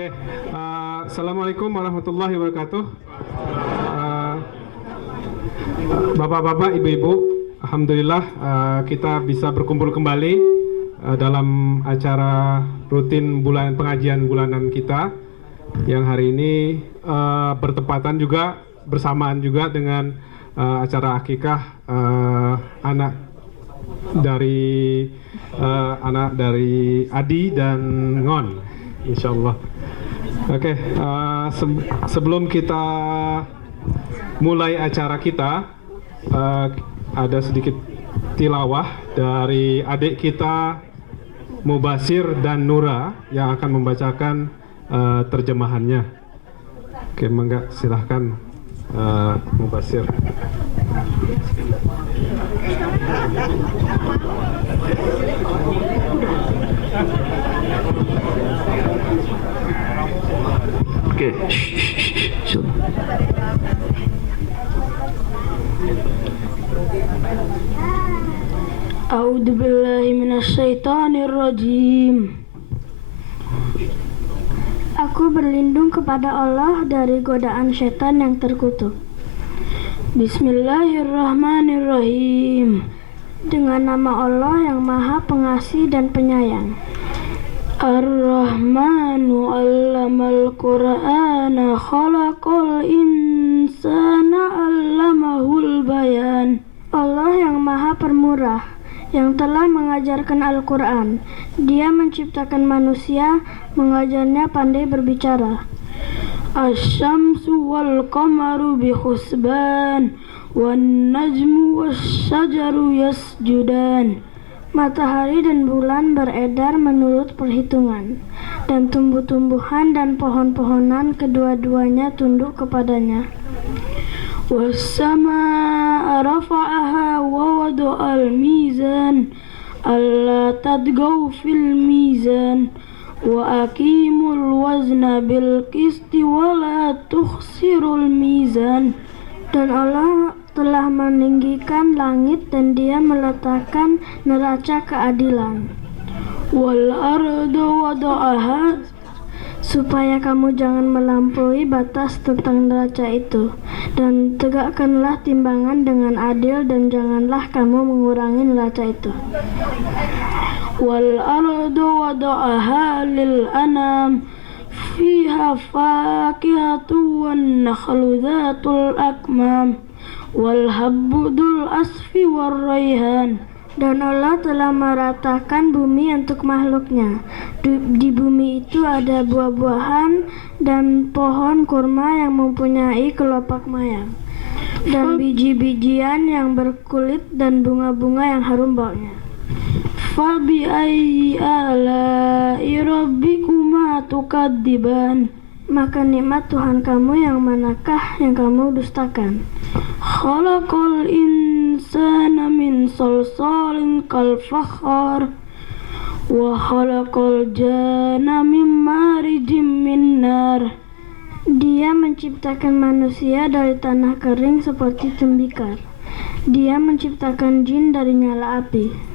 Oke, Assalamualaikum warahmatullahi wabarakatuh. Bapak-bapak, ibu-ibu, alhamdulillah kita bisa berkumpul kembali dalam acara rutin pengajian bulanan kita yang hari ini bertepatan juga bersamaan juga dengan acara akikah anak dari Adi dan Ngon, insyaallah. Oke, sebelum kita mulai acara kita, ada sedikit tilawah dari adik kita Mubasir dan Nura yang akan membacakan terjemahannya. Oke, mangga silahkan Mubasir. Oke. A'udzu billahi minasyaitonir rajim. Aku berlindung kepada Allah dari godaan setan yang terkutuk. Bismillahirrahmanirrahim. Dengan nama Allah yang Maha Pengasih dan Penyayang. Ar-Rahmanu 'allamal Qur'ana khalaqal insana 'allamahul bayan. Allah yang Maha Pemurah, yang telah mengajarkan Al-Quran. Dia menciptakan manusia, mengajarnya pandai berbicara. Asy-syamsu wal qamaru bi husban, wan najmu wasyajaru yasjudan. Matahari dan bulan beredar menurut perhitungan, dan tumbuh-tumbuhan dan pohon-pohonan kedua-duanya tunduk kepadanya. Was-samaa'a rafa'aha wa wada'al mizan alla tadghaw fil mizan wa aqimul wazna bil qisti wa la tukhsirul mizan. Dan Allah telah meninggikan langit dan Dia meletakkan neraca keadilan. Wal arda wada'aha, supaya kamu jangan melampaui batas tentang neraca itu, dan tegakkanlah timbangan dengan adil, dan janganlah kamu mengurangi neraca itu. Wal arda wada'aha lil anam fiha fakihatu wan nakhlu dhatul akmam wal habbu dzul asfi war rayhan. Dan Allah telah meratakan bumi untuk makhluknya. Di bumi itu ada buah-buahan dan pohon kurma yang mempunyai kelopak mayang, dan biji-bijian yang berkulit dan bunga-bunga yang harum baunya. Fabi ayyi ala'i rabbikuma tukadziban. Maka nikmat Tuhan kamu yang manakah yang kamu dustakan? Khalaqal insana min salsalin kal fakhar wa khalaqal janna min marijim min nar. Dia menciptakan manusia dari tanah kering seperti tembikar. Dia menciptakan jin dari nyala api.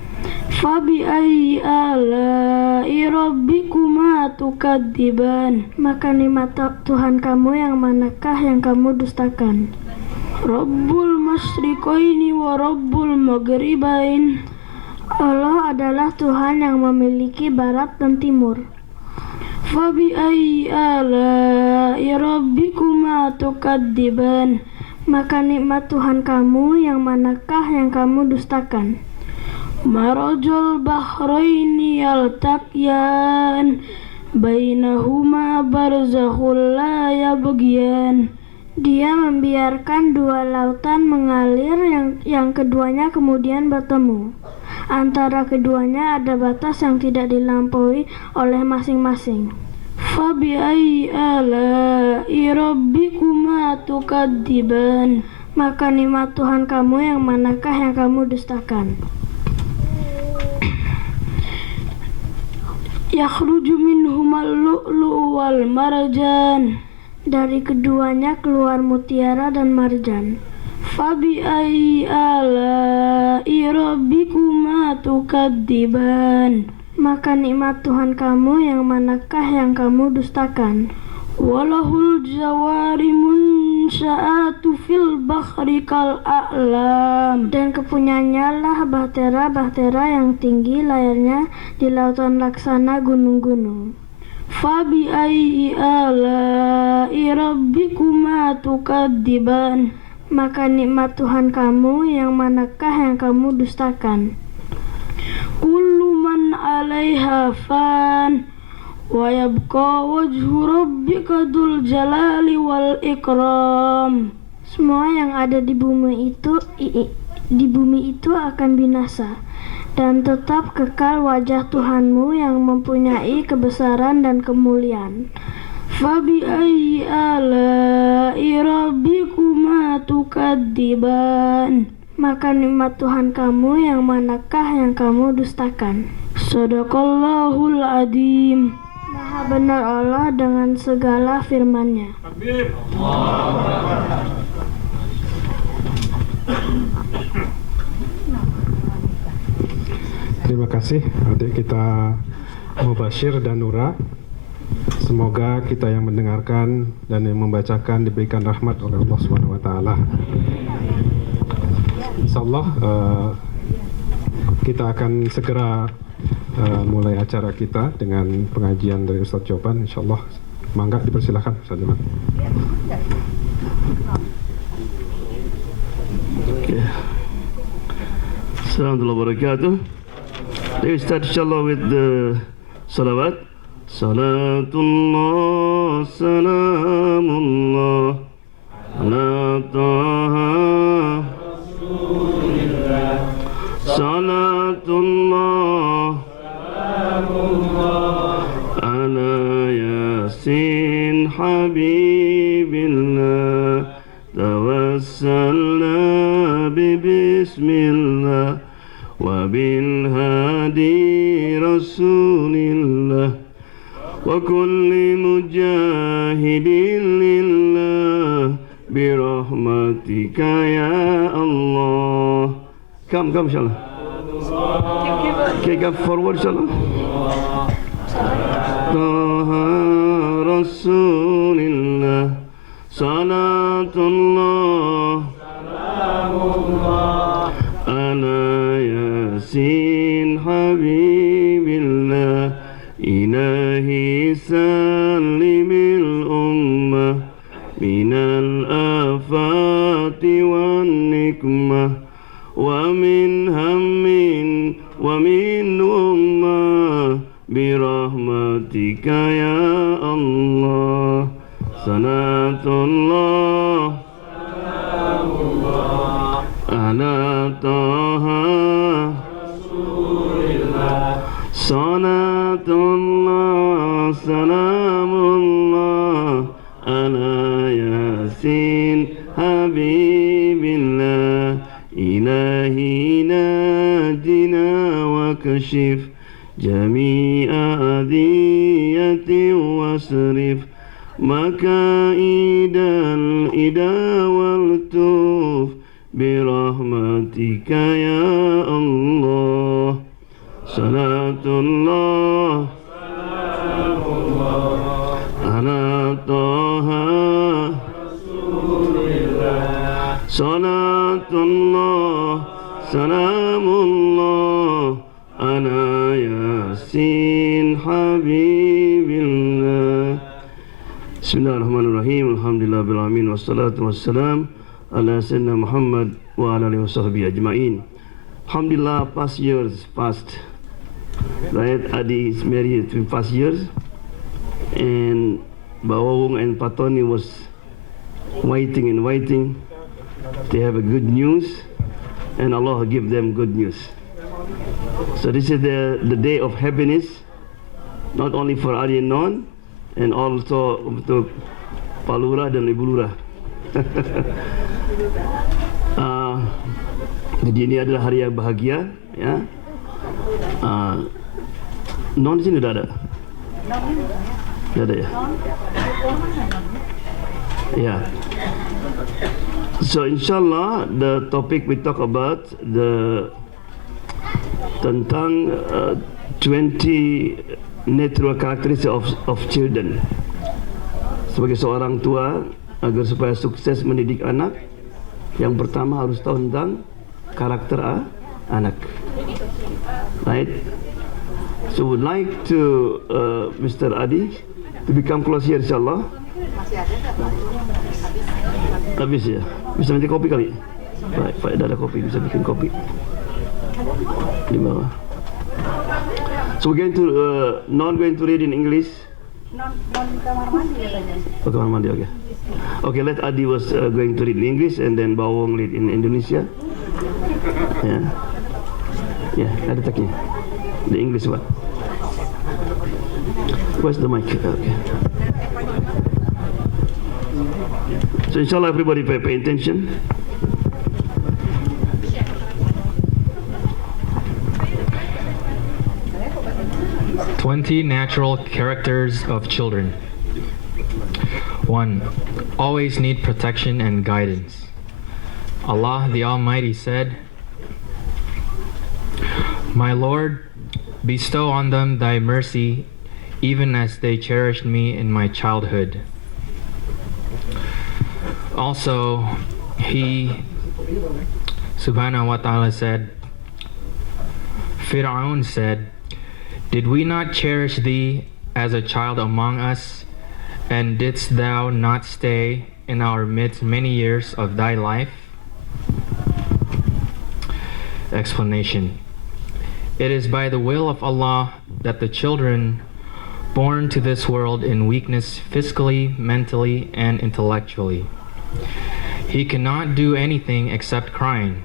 Fabi ayyi ala'i rabbikuma tukadziban. Maka nikmat Tuhan kamu yang manakah yang kamu dustakan? Rabbul masyriqaini wa rabbul maghribain. Allah adalah Tuhan yang memiliki barat dan timur. Fabi ayyi ala'i rabbikuma tukadziban. Maka nikmat Tuhan kamu yang manakah yang kamu dustakan? Marajul bahraini yaltaqyan bainahuma barzakhul la yabghiyan. Dia membiarkan dua lautan mengalir yang keduanya kemudian bertemu. Antara keduanya ada batas yang tidak dilampaui oleh masing-masing. Fabi ayyi ala'i rabbikuma tukadziban. Maka nikmat Tuhan kamu yang manakah yang kamu dustakan? Yakhruju minhumal lu'lu'u wal marjan. Dari keduanya keluar mutiara dan marjan. Fabi'ayyi ala'i rabbikuma tukadziban. Maka nikmat Tuhan kamu yang manakah yang kamu dustakan? Walahul jawari munsya'atu fil bahri kal a'lam. Dan kepunyaannya lah bahtera-bahtera yang tinggi layarnya di lautan laksana gunung-gunung. Fabi'ayyi ala'i rabbikuma tukadziban. Maka nikmat Tuhan kamu yang manakah yang kamu dustakan? Kullu man 'alaiha fan wa yabqa wajhu rabbika dzul jalali wal ikram. Semua yang ada di bumi itu akan binasa, dan tetap kekal wajah Tuhanmu yang mempunyai kebesaran dan kemuliaan. Fabi'ayyi ala'i rabbikuma tukadziban. Maka nikmat Tuhan kamu yang manakah yang kamu dustakan? Shadaqallahul adzim. Maha benar Allah dengan segala firman-Nya. Terima kasih adik kita Mubashir dan Nura. Semoga kita yang mendengarkan dan yang membacakan diberikan rahmat oleh Allah Subhanahu wa taala. Insyaallah kita akan segera mulai acara kita dengan pengajian dari Ustadz Jopan. Insyaallah, mangga dipersilakan Ustadz Jopan. Assalamualaikum warahmatullahi wabarakatuh. Let's start inshallah with the salawat. Salatullah, salamullah ala taha Rasulillah. Salatullah, salamullah ala yasin habibillah. Tawassalna bismillah wa bil hadi rasulillah wa kulli mujahidin lillah bi rahmatika ya Allah. Come inshallah. Okay, come forward inshallah. Taha rasulillah. Salatullah, salamullah ala yasin habibillah. Ilahi salimil ummah minal afati wan nikmah wa min hammin wa min ummah birahmatika ya Allah. Salatullah, salamullah ala taha Rasulillah. Salatullah, salamullah ala yasin habibillah. Ilahi najina wa kashif jami'a adiyati wasrif makaidal ida wal tuf birahmatika ya Allah. Salatullah, salamullah ala taha Rasulillah. Salatullah, salamullah ala yasin habibillah. Bismillahirrahmanirrahim. Alhamdulillah bil alamin wassalatu wassalam ala sayyidina Muhammad wa ala alihi wasahbihi ajmain. Alhamdulillah, past years passed. Right, Adi is married in past years, and Bawawung and Patoni was waiting. They have a good news, and Allah give them good news. So this is the day of happiness, not only for Adi and Non, and also untuk Pak Lurah dan Ibu Lurah. Jadi ini adalah hari yang bahagia, ya. Non di sini sudah ada. Sudah ada ya. Yeah. So inshallah the topic we talk about tentang 20 natural characteristics of children. Sebagai seorang tua, agar supaya sukses mendidik anak, yang pertama harus tahu tentang karakter anak. Right? So would like to Mr. Adi to become close here insyaAllah. Habis ya? Bisa minta kopi kali? Baik, Pak, ada kopi, bisa bikin kopi di bawah. So we're going to not going to read in English. Non kamar mandi katanya. Oh, kamar mandi, okay. Okay, let Adi was going to read in English and then Bawong read in Indonesia. Yeah. Yeah, ada taknya. The English one. Where's the mic? Okay. So inshallah everybody pay attention. "20 natural characters of children. 1. Always need protection and guidance. Allah the Almighty said, My Lord, bestow on them thy mercy, even as they cherished me in my childhood. Also, He, Subhanahu wa ta'ala said, Fir'aun said, Did we not cherish thee as a child among us, and didst thou not stay in our midst many years of thy life? Explanation. It is by the will of Allah that the children born to this world in weakness physically, mentally, and intellectually. He cannot do anything except crying.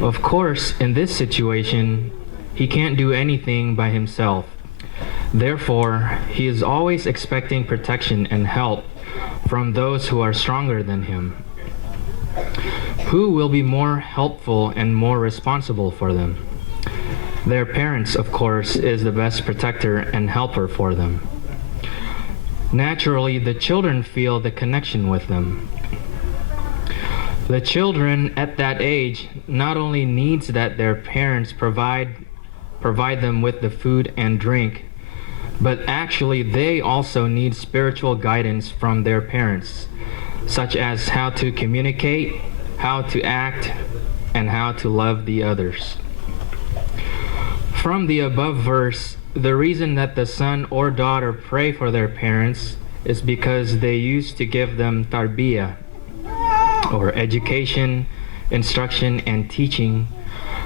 Of course, in this situation, he can't do anything by himself. Therefore, he is always expecting protection and help from those who are stronger than him. Who will be more helpful and more responsible for them? Their parents, of course, is the best protector and helper for them. Naturally, the children feel the connection with them. The children at that age not only needs that their parents provide them with the food and drink, but actually they also need spiritual guidance from their parents, such as how to communicate, how to act, and how to love the others. From the above verse, the reason that the son or daughter pray for their parents is because they used to give them tarbiyah, or education, instruction, and teaching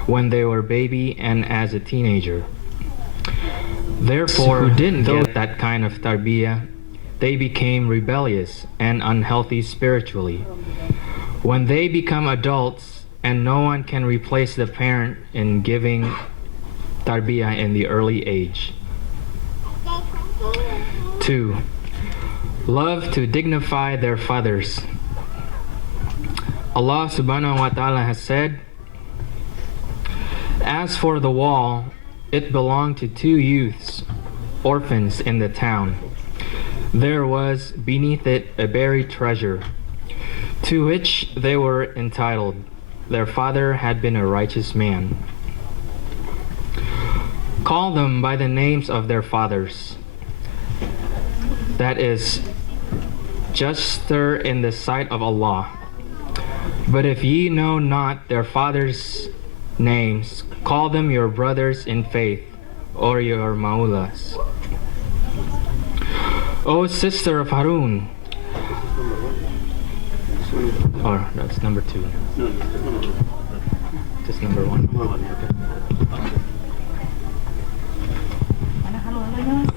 when they were baby and as a teenager. Therefore, who didn't get that kind of tarbiyah, they became rebellious and unhealthy spiritually. When they become adults, and no one can replace the parent in giving tarbiyah in the early age. 2. Love to dignify their fathers. Allah subhanahu wa ta'ala has said, As for the wall, it belonged to 2 youths, orphans in the town. There was beneath it a buried treasure, to which they were entitled. Their father had been a righteous man. Call them by the names of their fathers. That is juster in the sight of Allah. But if ye know not their fathers' names, call them your brothers in faith, or your maulas. O sister of Harun, or that's number 2. Just number 1. Mana halo-halonya?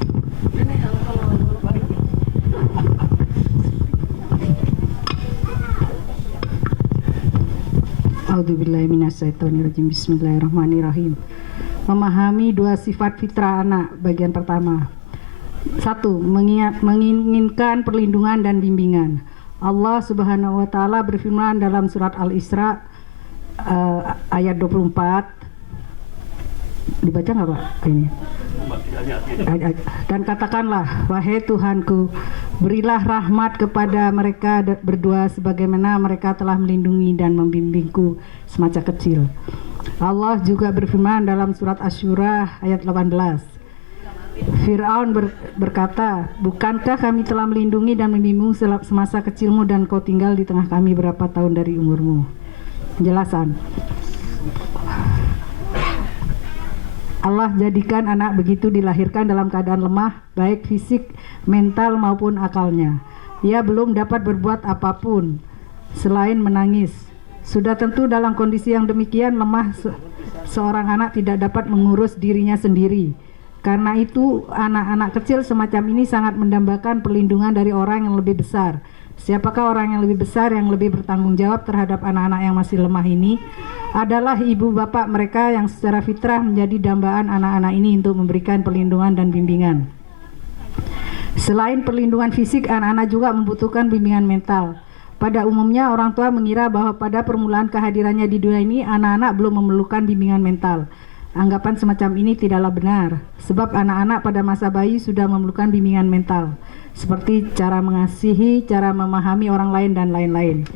A'udzubillahi minasyaitonirrajim. Bismillahirrahmanirrahim. Memahami 2 sifat fitrah anak. Bagian pertama. 1. Menginginkan perlindungan dan bimbingan. Allah Subhanahu wa taala berfirman dalam surat Al-Isra ayat 24. Dibaca nggak Pak? Ini. Dan katakanlah, wahai Tuhanku, Berilah rahmat kepada mereka berdua sebagaimana mereka telah melindungi dan membimbingku semasa kecil. Allah juga berfirman dalam surat Asy-Syura ayat 18. Fir'aun berkata, bukankah kami telah melindungi dan membimbingmu semasa kecilmu dan kau tinggal di tengah kami berapa tahun dari umurmu? Penjelasan. Allah jadikan anak begitu dilahirkan dalam keadaan lemah, baik fisik, mental maupun akalnya. Ia belum dapat berbuat apapun selain menangis. Sudah tentu dalam kondisi yang demikian lemah, seorang anak tidak dapat mengurus dirinya sendiri. Karena itu anak-anak kecil semacam ini sangat mendambakan perlindungan dari orang yang lebih besar. Siapakah orang yang lebih besar yang lebih bertanggung jawab terhadap anak-anak yang masih lemah ini? Adalah ibu bapak mereka yang secara fitrah menjadi dambaan anak-anak ini untuk memberikan perlindungan dan bimbingan. Selain perlindungan fisik, anak-anak juga membutuhkan bimbingan mental. Pada umumnya orang tua mengira bahwa pada permulaan kehadirannya di dunia ini anak-anak belum memerlukan bimbingan mental. Anggapan semacam ini tidaklah benar, sebab anak-anak pada masa bayi sudah memerlukan bimbingan mental, seperti cara mengasihi, cara memahami orang lain, dan lain-lain.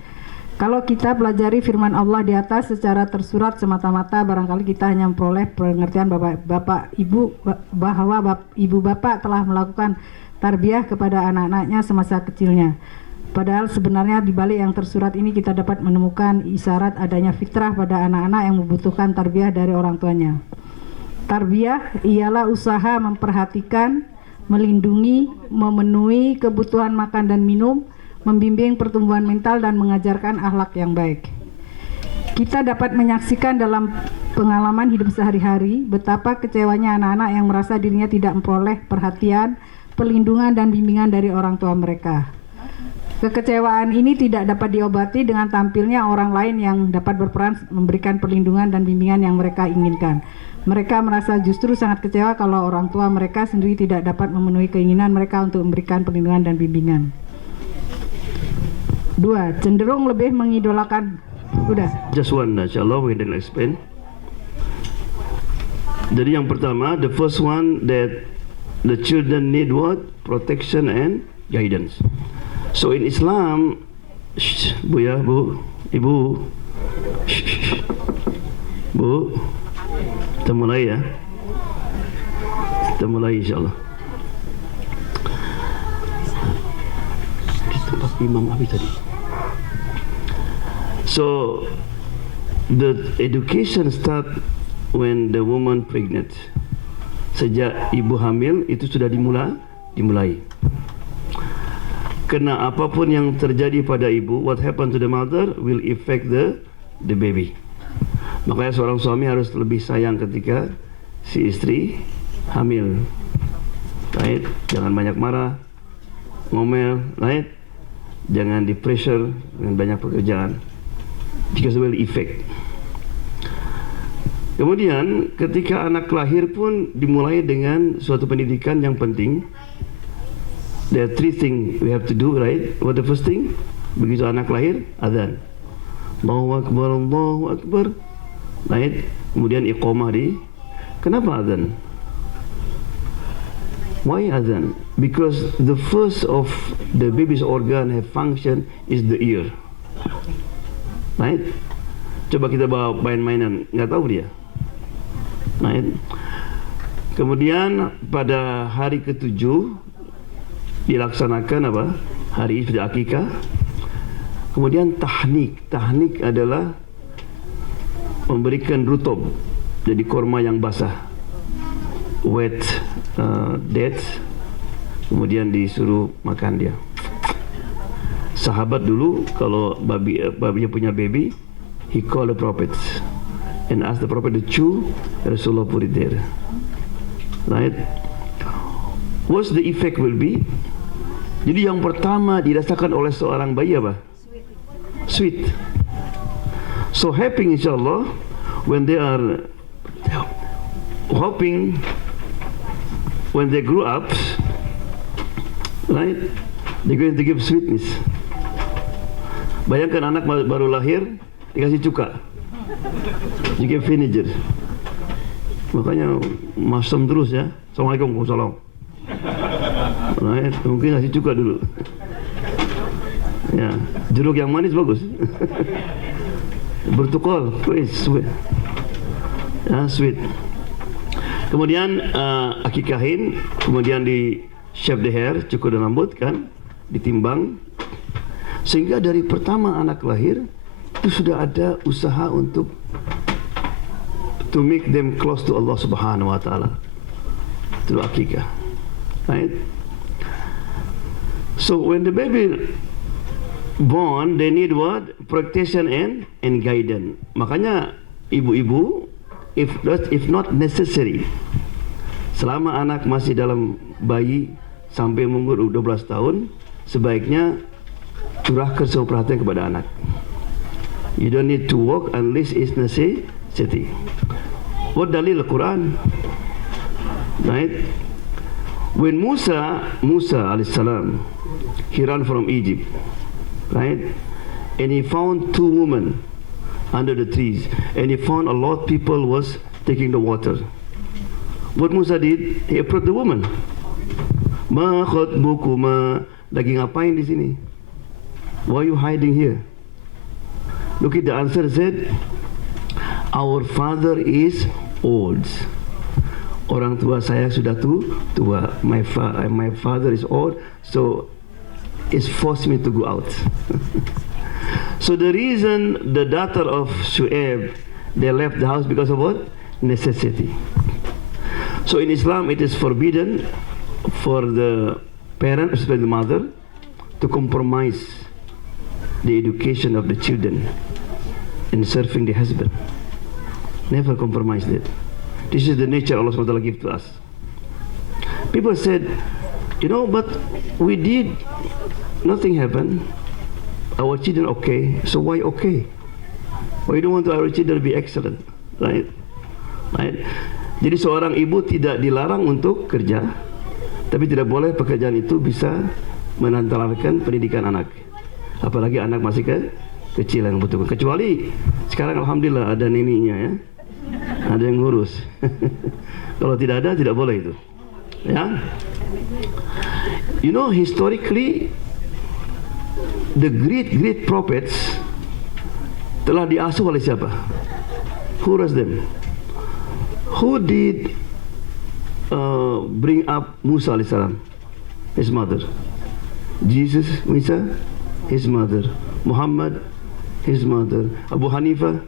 Kalau kita pelajari firman Allah di atas secara tersurat semata-mata, barangkali kita hanya memperoleh pengertian bahwa ibu bapak telah melakukan tarbiyah kepada anak-anaknya semasa kecilnya. Padahal sebenarnya di balik yang tersurat ini kita dapat menemukan isyarat adanya fitrah pada anak-anak yang membutuhkan tarbiyah dari orang tuanya. Tarbiyah ialah usaha memperhatikan, melindungi, memenuhi kebutuhan makan dan minum, membimbing pertumbuhan mental dan mengajarkan akhlak yang baik. Kita dapat menyaksikan dalam pengalaman hidup sehari-hari betapa kecewanya anak-anak yang merasa dirinya tidak memperoleh perhatian, perlindungan dan bimbingan dari orang tua mereka. Kekecewaan ini tidak dapat diobati dengan tampilnya orang lain yang dapat berperan memberikan perlindungan dan bimbingan yang mereka inginkan. Mereka merasa justru sangat kecewa kalau orang tua mereka sendiri tidak dapat memenuhi keinginan mereka untuk memberikan perlindungan dan bimbingan. 2. Cenderung lebih mengidolakan. Just one, insyaAllah we can explain. Jadi yang pertama, the first one that the children need what? Protection and guidance. So in Islam, Bu ya, Bu, Ibu, Bu, kita mulai ya. Kita mulai insyaAllah. Di tempat Imam Abi tadi. So the education start when the woman pregnant. Sejak ibu hamil itu sudah dimulai. Karena apapun yang terjadi pada ibu, what happen to the mother will affect the baby. Makanya seorang suami harus lebih sayang ketika si istri hamil. Right? Jangan banyak marah, ngomel, right? Jangan di pressure dengan banyak pekerjaan. Because it will affect. Kemudian ketika anak lahir pun dimulai dengan suatu pendidikan yang penting. There are 3 things we have to do, right? What the first thing? Begitu anak lahir, azan. Allahu Akbar, Allahu Akbar. Right? Kemudian iqamah di. Kenapa azan? Why azan? Because the first of the baby's organ have function is the ear. Right? Coba kita bawa main-mainan, nggak tahu dia. Right? Kemudian pada hari ke-7 dilaksanakan apa? Hari Idul Akikah. Kemudian tahnik. Tahnik adalah memberikan rutob, jadi korma yang basah, wet dates. Kemudian disuruh makan dia. Sahabat dulu kalau babinya punya baby, he call the prophets and ask the prophet to chew. Rasulullah put it there. Right? What's the effect will be? Jadi yang pertama dirasakan oleh seorang bayi apa? Sweet. So happy insyaAllah when they are hoping when they grow up, right? They're going to give sweetness. Bayangkan anak baru lahir dikasih cuka, you vinegar. Makanya masam terus ya. Assalamualaikum warahmatullahi wabarakatuh. Right? Mungkin nasi cuka dulu. Ya, jeruk yang manis bagus. Bertukar, sweet. Ya, sweet. Kemudian akikahin, kemudian di shave the hair, cukur dan rambut kan, ditimbang. Sehingga dari pertama anak lahir itu sudah ada usaha untuk to make them close to Allah Subhanahu wa taala. Through akikah. Right? So when the baby born, they need what? Protection and guidance. Makanya ibu-ibu, if not necessary, selama anak masih dalam bayi sampai umur 12 tahun, sebaiknya curahkan semua perhatian kepada anak. You don't need to work unless it's necessity. What dalil Al-Quran? Right? When Musa alaihissalam, he ran from Egypt, right? And he found two women under the trees, and he found a lot of people was taking the water. What Musa did, he approached the woman. Ma khatbukuma, lagi ngapain di sini? Why are you hiding here? Look at the answer, said, our father is old. Orang tua saya sudah tua. My father is old, so it's forced me to go out. So the reason the daughter of Shu'aib, they left the house because of what? Necessity. So in Islam it is forbidden for the parent, especially the mother, to compromise the education of the children in serving the husband. Never compromise that. This is the nature Allah SWT give to us. People said, but we did, nothing happened. Our children okay, so why okay? Why don't want our children to be excellent, right? Jadi seorang ibu tidak dilarang untuk kerja, tapi tidak boleh pekerjaan itu bisa menandakan pendidikan anak. Apalagi anak masih kecil yang butuhkan. Kecuali sekarang alhamdulillah ada neninya ya, ada yang ngurus. Kalau tidak ada, tidak boleh itu. Ya, historically the great prophets telah diasuh oleh siapa? Who raised them? Who did bring up Musa alaihissalam? His mother. Jesus, Musa, his mother. Muhammad, his mother. Abu Hanifa,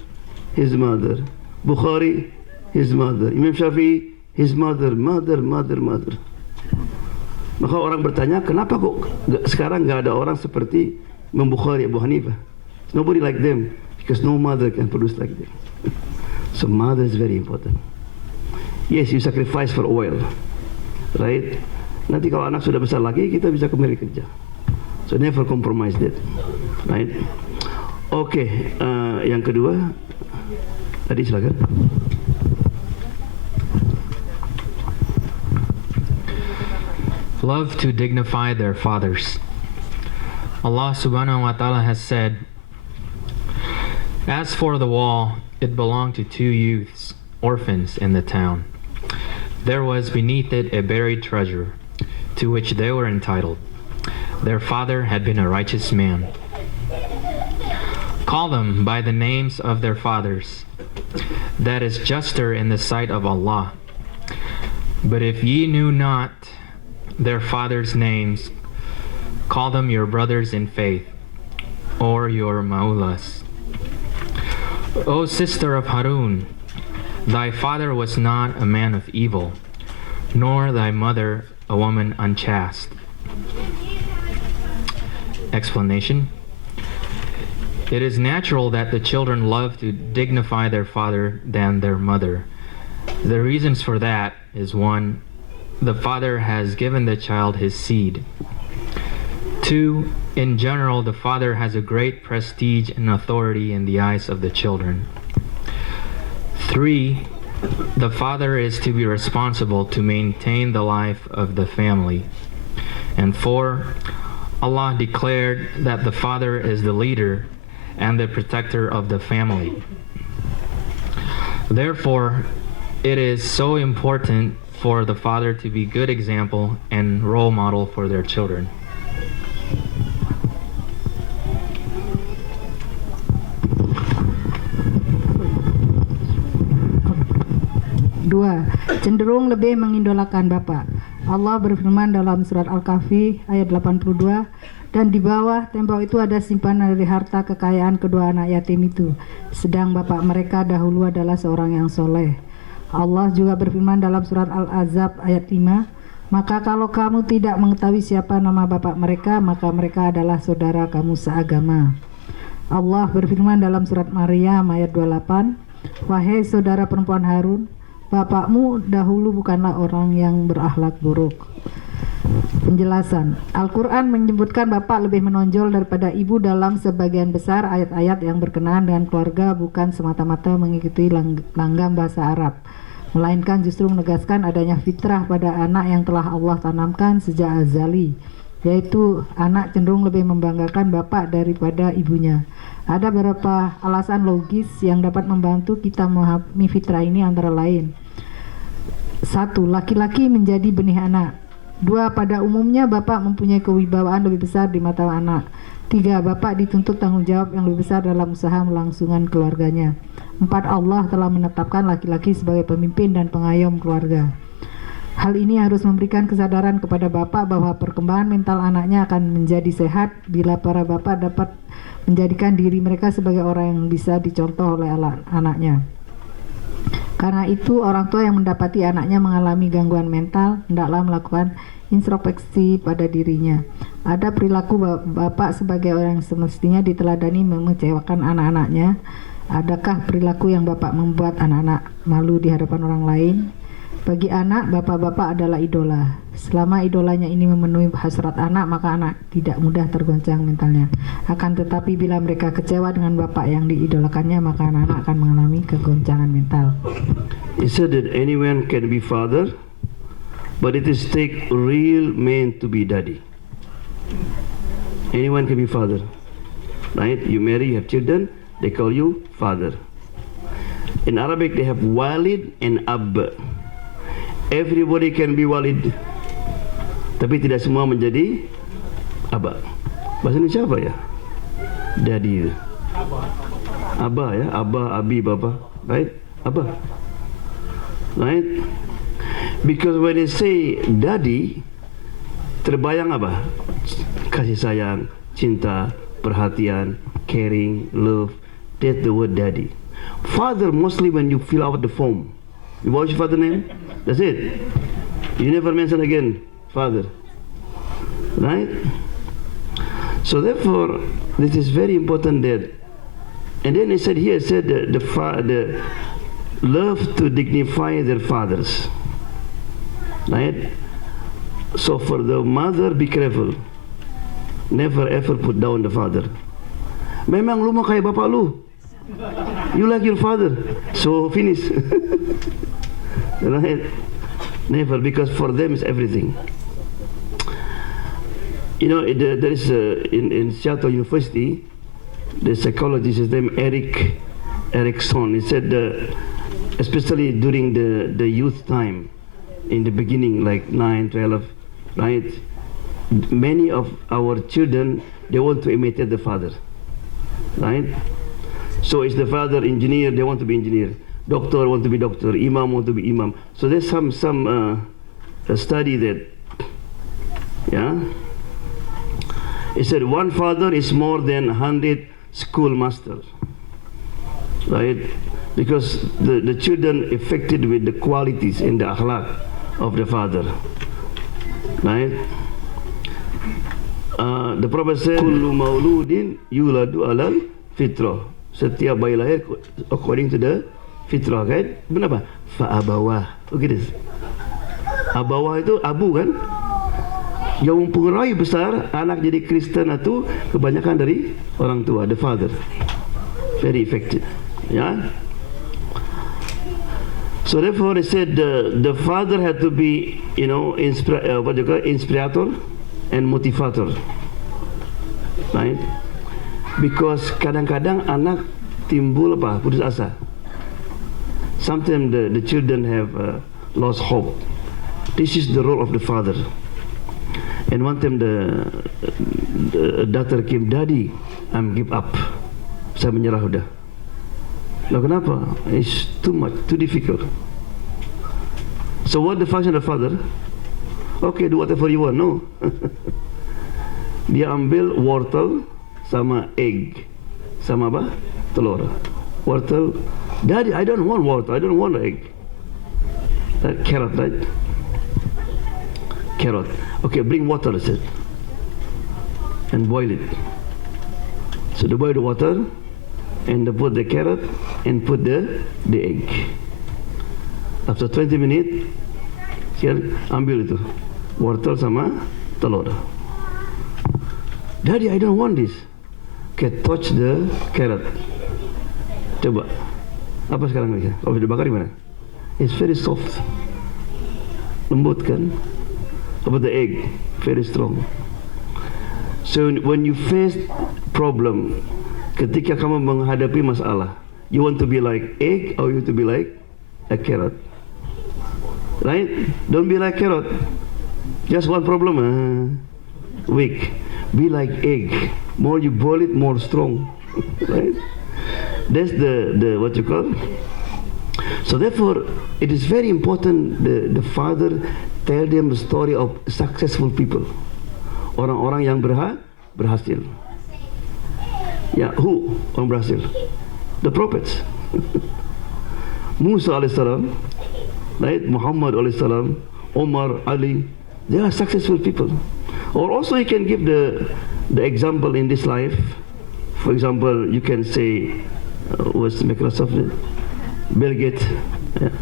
his mother. Bukhari, his mother. Imam Syafi'i, his mother. Mother. Maka orang bertanya, kenapa kok sekarang nggak ada orang seperti Imam Bukhari, Abu Hanifa? Nobody like them, because no mother can produce like them. So mother is very important. Yes, you sacrifice for oil, right? Nanti kalau anak sudah besar lagi, kita bisa kembali kerja. So never compromise that, right? Oke, yang kedua, tadi silakan. Love to dignify their fathers. Allah subhanahu wa ta'ala has said, as for the wall, it belonged to two youths, orphans in the town. There was beneath it a buried treasure, to which they were entitled. Their father had been a righteous man. Call them by the names of their fathers. That is juster in the sight of Allah. But if ye knew not their fathers' names, call them your brothers in faith, or your maulas. O sister of Harun, thy father was not a man of evil, nor thy mother a woman unchaste. Explanation. It is natural that the children love to dignify their father than their mother. The reasons for that is 1, the father has given the child his seed. 2, in general, the father has a great prestige and authority in the eyes of the children. 3, the father is to be responsible to maintain the life of the family. And 4, Allah declared that the father is the leader and the protector of the family. Therefore, it is so important for the father to be good example and role model for their children. Dua, cenderung lebih mengidolakan Bapak. Allah berfirman dalam surat Al-Kahfi ayat 82, dan di bawah tembok itu ada simpanan dari harta kekayaan kedua anak yatim itu, sedang bapak mereka dahulu adalah seorang yang soleh. Allah juga berfirman dalam surat Al-Ahzab ayat 5, maka kalau kamu tidak mengetahui siapa nama bapak mereka, maka mereka adalah saudara kamu seagama. Allah berfirman dalam surat Maryam ayat 28, wahai saudara perempuan Harun, bapakmu dahulu bukanlah orang yang berakhlak buruk. Penjelasan, Al-Quran menyebutkan bapak lebih menonjol daripada ibu dalam sebagian besar ayat-ayat yang berkenaan dengan keluarga, bukan semata-mata mengikuti langgam bahasa Arab, melainkan justru menegaskan adanya fitrah pada anak yang telah Allah tanamkan sejak azali, yaitu anak cenderung lebih membanggakan bapak daripada ibunya. Ada beberapa alasan logis yang dapat membantu kita memahami fitrah ini, antara lain: 1. Laki-laki menjadi benih anak. 2. Pada umumnya bapak mempunyai kewibawaan lebih besar di mata anak. 3. Bapak dituntut tanggung jawab yang lebih besar dalam usaha melangsungan keluarganya. 4. Allah telah menetapkan laki-laki sebagai pemimpin dan pengayom keluarga. Hal ini harus memberikan kesadaran kepada bapak bahwa perkembangan mental anaknya akan menjadi sehat bila para bapak dapat menjadikan diri mereka sebagai orang yang bisa dicontoh oleh anaknya. Karena itu, orang tua yang mendapati anaknya mengalami gangguan mental hendaklah melakukan introspeksi pada dirinya. Ada perilaku bapak sebagai orang yang semestinya diteladani mengecewakan anak-anaknya? Adakah perilaku yang bapak membuat anak-anak malu di hadapan orang lain? Bagi anak, bapak-bapak adalah idola. Selama idolanya ini memenuhi hasrat anak, maka anak tidak mudah tergoncang mentalnya. Akan tetapi bila mereka kecewa dengan bapak yang diidolakannya, maka anak-anak akan mengalami kegoncangan mental. He said that anyone can be father, but it is take real man to be daddy. Anyone can be father, right? You marry, you have children, they call you father. In Arabic, they have walid and ab. Everybody can be walid, tapi tidak semua menjadi abah. Bahasa Indonesia apa ya? Daddy. Abah ya, abah, abi, bapa, right? Abah, right? Because when they say daddy, terbayang apa? Kasih sayang, cinta, perhatian, caring, love. That's the word daddy. Father, mostly when you fill out the form, you what's your father name? That's it. You never mention again father, right? So therefore, this is very important that. And then he said here, said the love to dignify their fathers, right? So for the mother, be careful. Never ever put down the father. Memang lu mau kayak bapak lu. You like your father, so finish. Right? Never, because for them is everything. You know, there is in Seattle University, the psychologist, his name Erickson. He said, especially during the youth time, in the beginning, like 9, 12, right? Many of our children, they want to imitate the father, right? So is the father engineer, they want to be engineer. Doctor want to be doctor, imam want to be imam. So there's some study that, yeah, it said one father is more than 100 schoolmasters, right? Because the children affected with the qualities and the akhlaq of the father, right? The Prophet said, "Kullu mauludin yuladu alal fitrah." Setiap bayi lahir according to the fitrah, kan? Kenapa? Fa'abawah. Look at this. Abawah itu abu, kan? Yang mempengaruhi besar anak jadi Kristen itu kebanyakan dari orang tua, the father. Very effective. Yeah. So therefore, they said the father had to be, you know, inspirator and motivator, right? Because kadang-kadang anak timbul putus asa. Sometimes the children have lost hope. This is the role of the father. And one time the daughter came, Daddy, I'm give up. Saya menyerah udah. Lah kenapa? It's too much, too difficult. So what the function of the father? Okay, do whatever you want. No. Dia ambil wortel sama egg. Sama apa? Telur. Wortel. Daddy, I don't want wortel. I don't want egg. That carrot, right? Carrot. Okay, bring water, I said. And boil it. So they boil the water and they put the carrot and put the egg. After 20 minutes, sian ambil itu wortel sama telur. Daddy, I don't want this. Okay, touch the carrot. Coba. Apa sekarang ni? Kalau dibakar gimana? It's very soft. Lembut kan? About the egg, very strong. So when you face problem, ketika kamu menghadapi masalah, you want to be like egg or you want to be like a carrot? Right? Don't be like carrot. Just one problem, weak. Be like egg. More you boil it, more strong. Right? That's the what you call. So therefore, it is very important the father tell them the story of successful people. Orang-orang yang berhasil. Ya, who orang berhasil? The prophets. Musa alaihissalam, right? Muhammad alaihissalam, Omar, Ali, they are successful people. Or also you can give the example in this life. For example, you can say, what's Microsoft? Bill Gates. Yeah.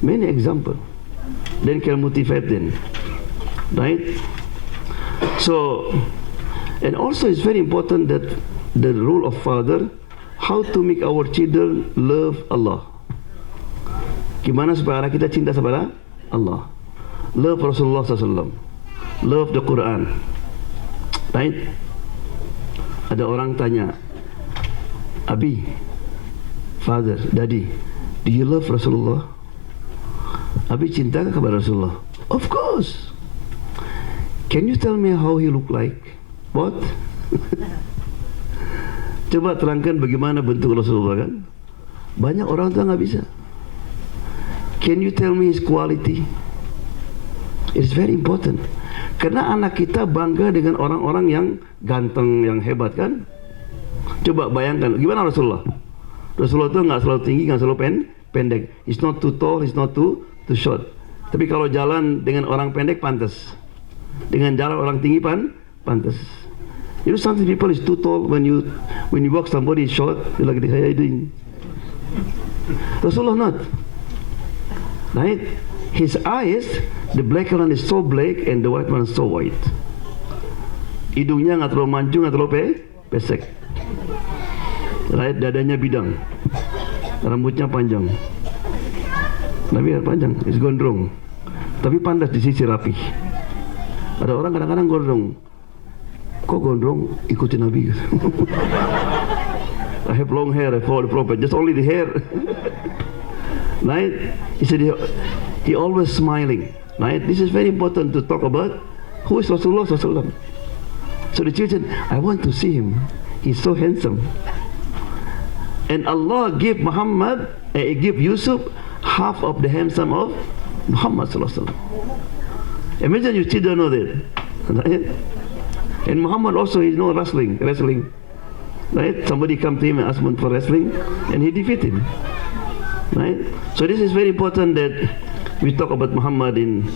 Many examples. Then can motivate them, right? So, and also it's very important that the role of father, how to make our children love Allah. Gimana supaya anak kita cinta kepada Allah? Love Rasulullah SAW. Love the Quran. Right? Ada orang tanya, Abi, father, daddy, do you love Rasulullah? Abi cinta kepada Rasulullah? Of course. Can you tell me how he look like? What? Coba terangkan bagaimana bentuk Rasulullah kan? Banyak orang tuh nggak bisa. Can you tell me his quality? It's very important. Karena anak kita bangga dengan orang-orang yang ganteng, yang hebat kan? Coba bayangkan, gimana Rasulullah? Rasulullah itu nggak selalu tinggi, nggak selalu pendek. It's not too tall, it's not too short. Tapi kalau jalan dengan orang pendek pantas. Dengan jalan orang tinggi pantas. You know something people is too tall when you walk somebody is short, you're like, how are you doing? Rasulullah not. Right? His eyes, the black one is so black and the white one is so white. Hidungnya nggak terlalu mancung, nggak terlalu pesek. Right? Dadanya bidang, rambutnya panjang. Nabi panjang, is gondrong. Tapi pandas di sisi rapi. Ada orang kadang-kadang gondrong. Kok gondrong? Ikutin Nabi. I have long hair, I follow the Prophet. Just only the hair. Right? He said he always smiling. Right? This is very important to talk about. Who is Rasulullah SAW? So the children, I want to see him. He's so handsome. And Allah gave Muhammad, give Yusuf half of the handsome of Muhammad SAW. Imagine you children know that. Right? And Muhammad also is no wrestling. Right? Somebody come to him and ask him for wrestling, and he defeat him. Right? So this is very important that we talk about Muhammad in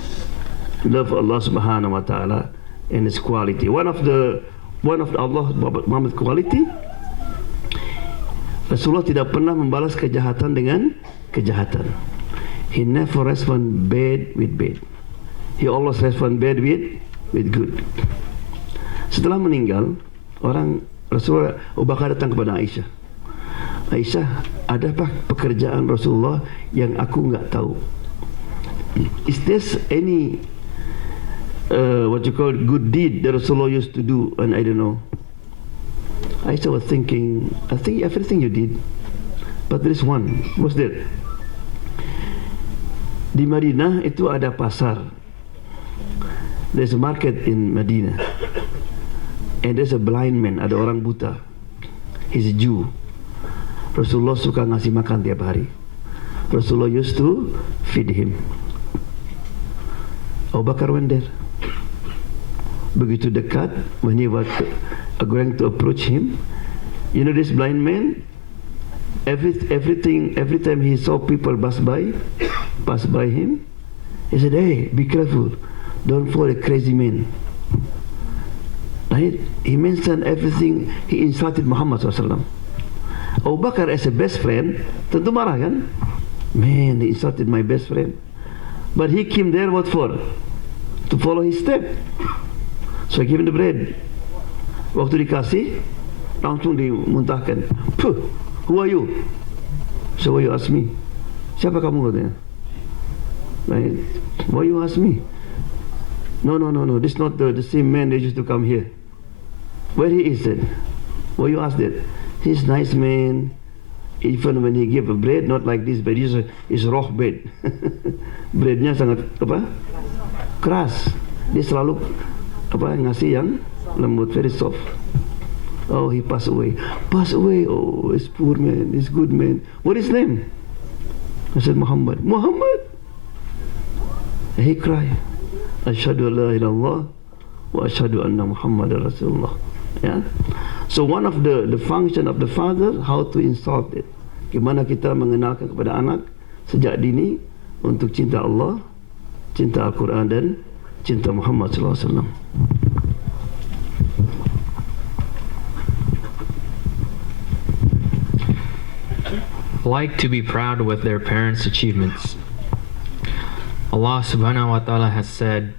love Allah Subhanahu wa Taala and his quality. One of the Allah Muhammad quality, Rasulullah tidak pernah membalas kejahatan dengan kejahatan. He never respond bad with bad. He always respond bad with good. Setelah meninggal, orang Rasulullah Abu Bakar datang kepada Aisyah. Aisyah, adakah pekerjaan Rasulullah yang aku nggak tahu? Is there any what you call good deed that Rasulullah used to do and I don't know? Aisyah was thinking, I think everything you did, but there is one. What's that? Di Madinah itu ada pasar. There's a market in Madinah. And there's a blind man, ada orang buta. He's a Jew. Rasulullah suka ngasih makan tiap hari. Rasulullah used to feed him. Abu Bakar went there. Begitu dekat, when he was going to approach him, you know this blind man, every time he saw people pass by him, he said, "Hey, be careful, don't fall a crazy man." Right? He mentioned everything. He insulted Muhammad SAW. Abu Bakar as a best friend, tentu marah kan? Man, he insulted my best friend. But he came there what for? To follow his step. So I give him the bread. Waktu dikasih, langsung dimuntahkan. Puh, who are you? So why you ask me? Siapa kamu katanya? Right? Why you ask me? No. This is not the same man that used to come here. Where he is then? Why you ask that? He's nice man. Even when he give a bread, not like this, but is raw bread. Breadnya sangat apa? Keras. Dia selalu ngasih yang lembut, very soft. Oh, he passed away. Passed away. Oh, it's poor man. It's good man. What is his name? I said Muhammad. Muhammad. And he cried. Asyhadu an la ilaha illallah wa asyhadu anna Muhammadar Rasulullah. Yeah. So one of the function of the father, how to insult it. Gimana kita mengenalkan kepada anak sejak dini untuk cinta Allah, cinta Al-Quran dan cinta Muhammad SAW. Like to be proud with their parents' achievements. Allah subhanahu wa ta'ala has said,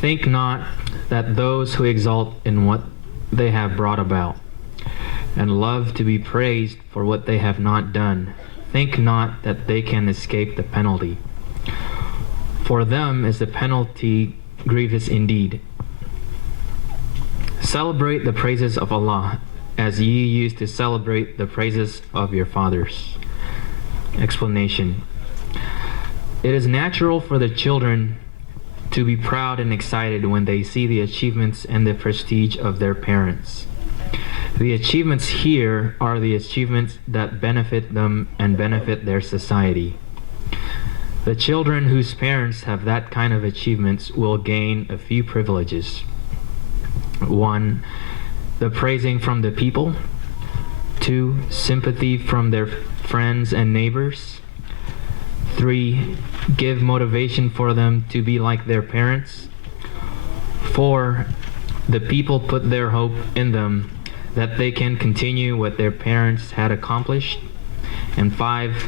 "Think not that those who exult in what they have brought about, and love to be praised for what they have not done, think not that they can escape the penalty. For them is the penalty grievous indeed. Celebrate the praises of Allah, as ye used to celebrate the praises of your fathers." Explanation. It is natural for the children to be proud and excited when they see the achievements and the prestige of their parents. The achievements here are the achievements that benefit them and benefit their society. The children whose parents have that kind of achievements will gain a few privileges. 1. The praising from the people. 2. Sympathy from their friends and neighbors. 3. Give motivation for them to be like their parents. 4. The people put their hope in them that they can continue what their parents had accomplished. And 5.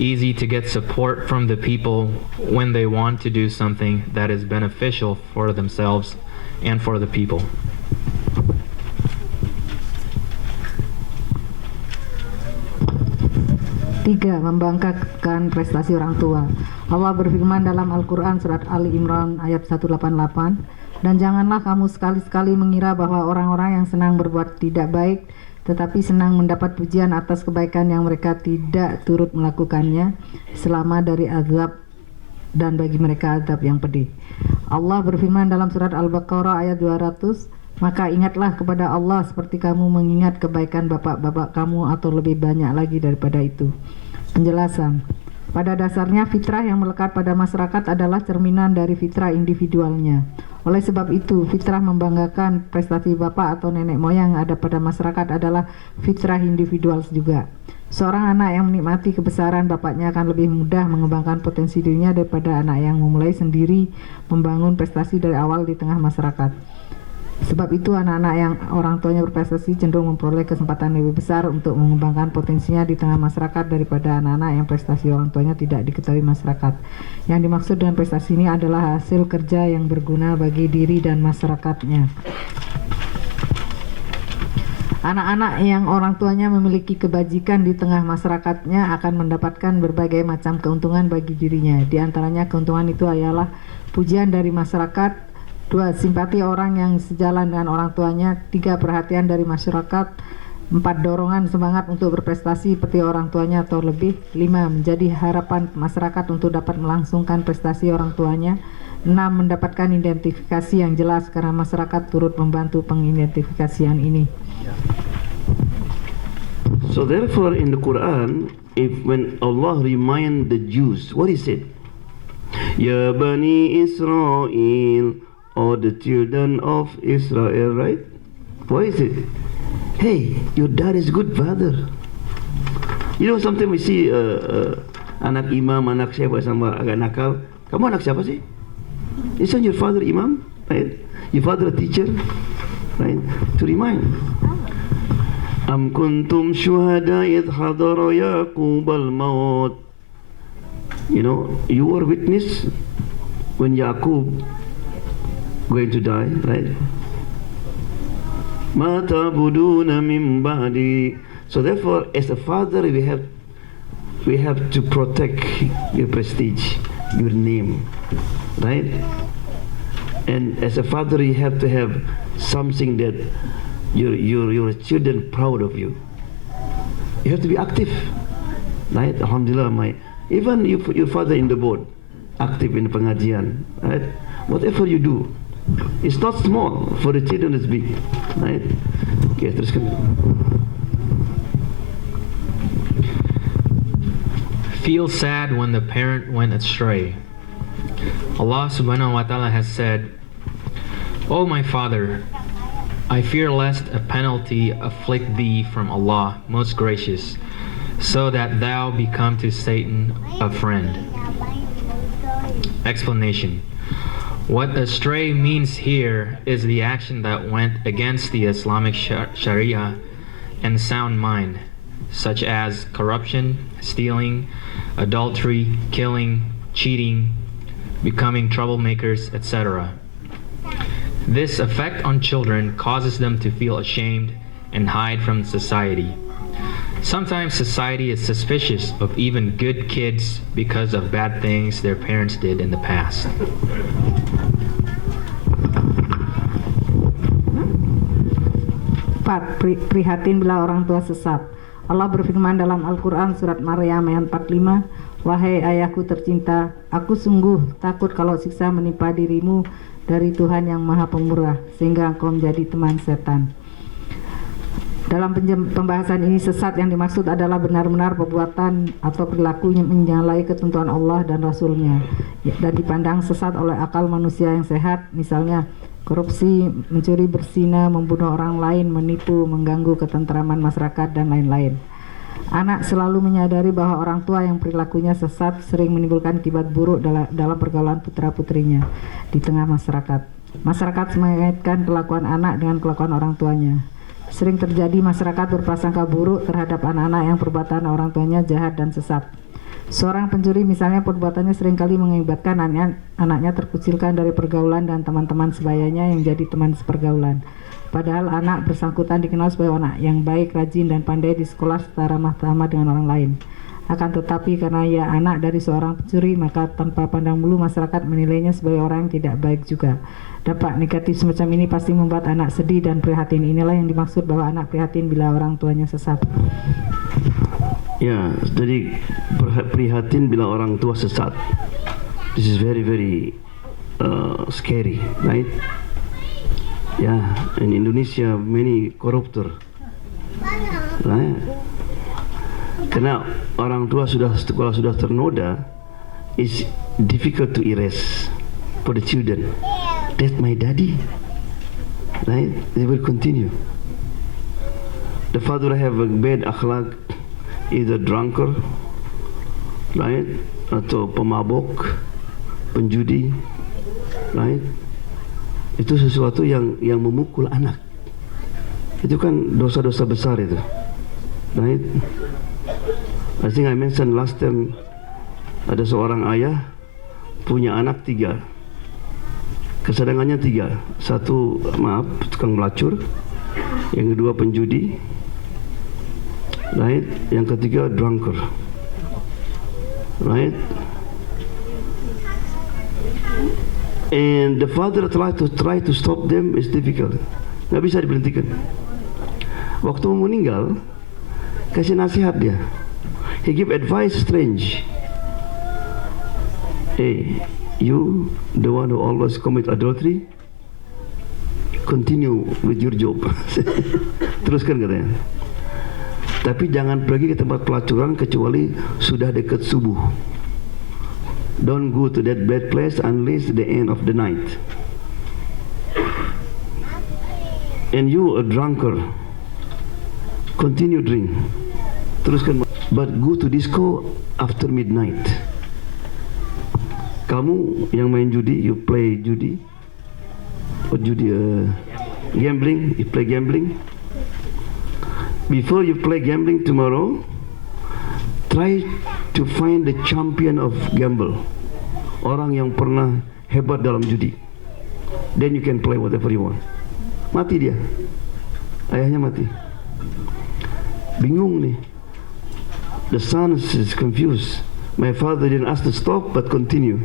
Easy to get support from the people when they want to do something that is beneficial for themselves and for the people. Tiga, membanggakan prestasi orang tua. Allah berfirman dalam Al-Quran surat Ali Imran ayat 188, "Dan janganlah kamu sekali-sekali mengira bahwa orang-orang yang senang berbuat tidak baik, tetapi senang mendapat pujian atas kebaikan yang mereka tidak turut melakukannya, selama dari azab dan bagi mereka azab yang pedih." Allah berfirman dalam surat Al-Baqarah ayat 200, "Maka ingatlah kepada Allah seperti kamu mengingat kebaikan bapak-bapak kamu atau lebih banyak lagi daripada itu." Penjelasan. Pada dasarnya fitrah yang melekat pada masyarakat adalah cerminan dari fitrah individualnya. Oleh sebab itu, fitrah membanggakan prestasi bapak atau nenek moyang yang ada pada masyarakat adalah fitrah individual juga. Seorang anak yang menikmati kebesaran bapaknya akan lebih mudah mengembangkan potensi dirinya daripada anak yang memulai sendiri membangun prestasi dari awal di tengah masyarakat. Sebab itu anak-anak yang orang tuanya berprestasi cenderung memperoleh kesempatan lebih besar untuk mengembangkan potensinya di tengah masyarakat daripada anak-anak yang prestasi orang tuanya tidak diketahui masyarakat. Yang dimaksud dengan prestasi ini adalah hasil kerja yang berguna bagi diri dan masyarakatnya. Anak-anak yang orang tuanya memiliki kebajikan di tengah masyarakatnya akan mendapatkan berbagai macam keuntungan bagi dirinya. Di antaranya keuntungan itu ialah pujian dari masyarakat, 2. Simpati orang yang sejalan dengan orang tuanya, 3. Perhatian dari masyarakat, 4. Dorongan semangat untuk berprestasi seperti orang tuanya atau lebih. 5. Menjadi harapan masyarakat untuk dapat melangsungkan prestasi orang tuanya. 6. Mendapatkan identifikasi yang jelas karena masyarakat turut membantu pengidentifikasian ini. So therefore in the Quran, if when Allah remind the Jews, what is it? Ya Bani Israel, or the children of Israel, right? What is it? Hey, your dad is good father. You know, sometimes we see anak imam, anak siapa sama agak nakal. Kamu anak siapa sih? Isn't your father imam? Right? Your father a teacher? Right? To remind. Am kuntum syuhada idh hadara Yaqub al-maut. You know, you were witness when Yaqub going to die, right? Ma ta'buduna min ba'di. So therefore, as a father, we have to protect your prestige, your name, right? And as a father, you have to have something that your children proud of you. You have to be active, right? Alhamdulillah, even your father in the board, active in pengajian, right? Whatever you do, it's not small. For the children, it's big, right? Okay, teruskan. Feel sad when the parent went astray. Allah subhanahu wa ta'ala has said, O my father, I fear lest a penalty afflict thee from Allah, most gracious, so that thou become to Satan a friend. Explanation. What astray means here is the action that went against the Islamic Sharia and sound mind, such as corruption, stealing, adultery, killing, cheating, becoming troublemakers, etc. This effect on children causes them to feel ashamed and hide from society. Sometimes society is suspicious of even good kids because of bad things their parents did in the past. Prihatin bila orang tua sesat. Allah berfirman dalam Al-Quran surat Maryam ayat 45, Wahai ayahku tercinta, aku sungguh takut kalau siksa menimpa dirimu dari Tuhan yang Maha Pemurah, sehingga engkau menjadi teman setan. Dalam pembahasan ini, sesat yang dimaksud adalah benar-benar perbuatan atau perilaku yang menyalahi ketentuan Allah dan Rasul-Nya, dan dipandang sesat oleh akal manusia yang sehat, misalnya korupsi, mencuri, berzina, membunuh orang lain, menipu, mengganggu ketentraman masyarakat, dan lain-lain. Anak selalu menyadari bahwa orang tua yang perilakunya sesat sering menimbulkan akibat buruk dalam pergaulan putra-putrinya di tengah masyarakat. Masyarakat mengaitkan kelakuan anak dengan kelakuan orang tuanya. Sering terjadi masyarakat berprasangka buruk terhadap anak-anak yang perbuatan orang tuanya jahat dan sesat. Seorang pencuri misalnya perbuatannya seringkali mengakibatkan anaknya terkucilkan dari pergaulan dan teman-teman sebayanya yang jadi teman sepergaulan. Padahal anak bersangkutan dikenal sebagai anak yang baik, rajin, dan pandai di sekolah secara mahkamah dengan orang lain. Akan tetapi karena ia anak dari seorang pencuri, maka tanpa pandang bulu masyarakat menilainya sebagai orang yang tidak baik juga. Dampak negatif semacam ini pasti membuat anak sedih dan prihatin. Inilah yang dimaksud bahwa anak prihatin bila orang tuanya sesat. Ya, jadi prihatin bila orang tua sesat. This is very, very scary, right? Yeah, in Indonesia many koruptor, right? Karena orang tua kalau sudah ternoda, it's difficult to erase for the children. That's my daddy, right? They will continue. The father have a bad akhlak, either drunkard, right, atau pemabok, penjudi, right? Itu sesuatu yang memukul anak. Itu kan dosa-dosa besar itu, right? I think I mentioned last time, ada seorang ayah punya anak 3, kesadangannya 3. Satu tukang melacur, yang kedua penjudi, right? Yang ketiga drunkard, right? And the father try to stop them is difficult. Nggak bisa diberhentikan. Waktu mau meninggal, kasih nasihat dia. He give advice strange. Hey, you the one who always commit adultery, continue with your job. Teruskan katanya. Tapi jangan pergi ke tempat pelacuran kecuali sudah dekat subuh. Don't go to that bad place unless the end of the night. And you a drunkard, continue drink. Teruskan. But go to disco after midnight. Kamu yang main judi, you play judi. Or judi, gambling, you play gambling. Before you play gambling tomorrow, try to find the champion of gamble. Orang yang pernah hebat dalam judi. Then you can play whatever you want. Mati dia. Ayahnya mati. Bingung nih. The son is confused. My father didn't ask to stop but continue.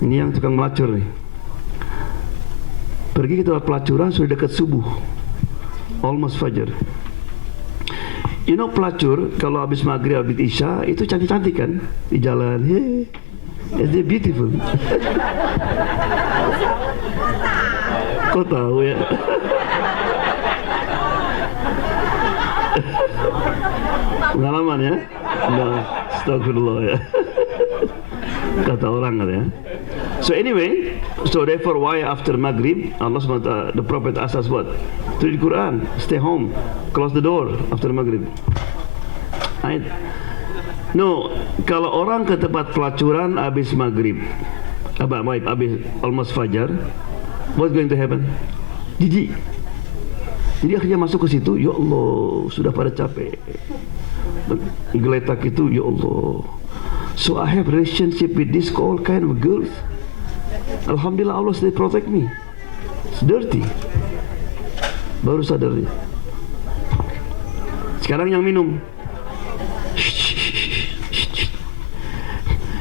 Ini yang tukang melacur nih. Pergi ke tempat pelacuran sudah dekat subuh. Almost fajar. You know pelacur kalau habis maghrib habis isya itu cantik-cantik kan di jalan. Hey, it's beautiful. Kau tahu ya? Pengalaman ya? Nah, astagfirullah ya. Kata orang kan ya. So anyway, so therefore why after maghrib Allah SWT, the Prophet asked us what? To read Quran, stay home, close the door after maghrib. Right? No, kalau orang ke tempat pelacuran habis maghrib, habis almost fajar, what's going to happen? Jadi akhirnya masuk ke situ, ya Allah, sudah pada capek. Geletak itu, ya Allah. So I have relationship with this all kind of girls. Alhamdulillah Allah still protect me. It's dirty. Baru sadar dia. Sekarang yang minum.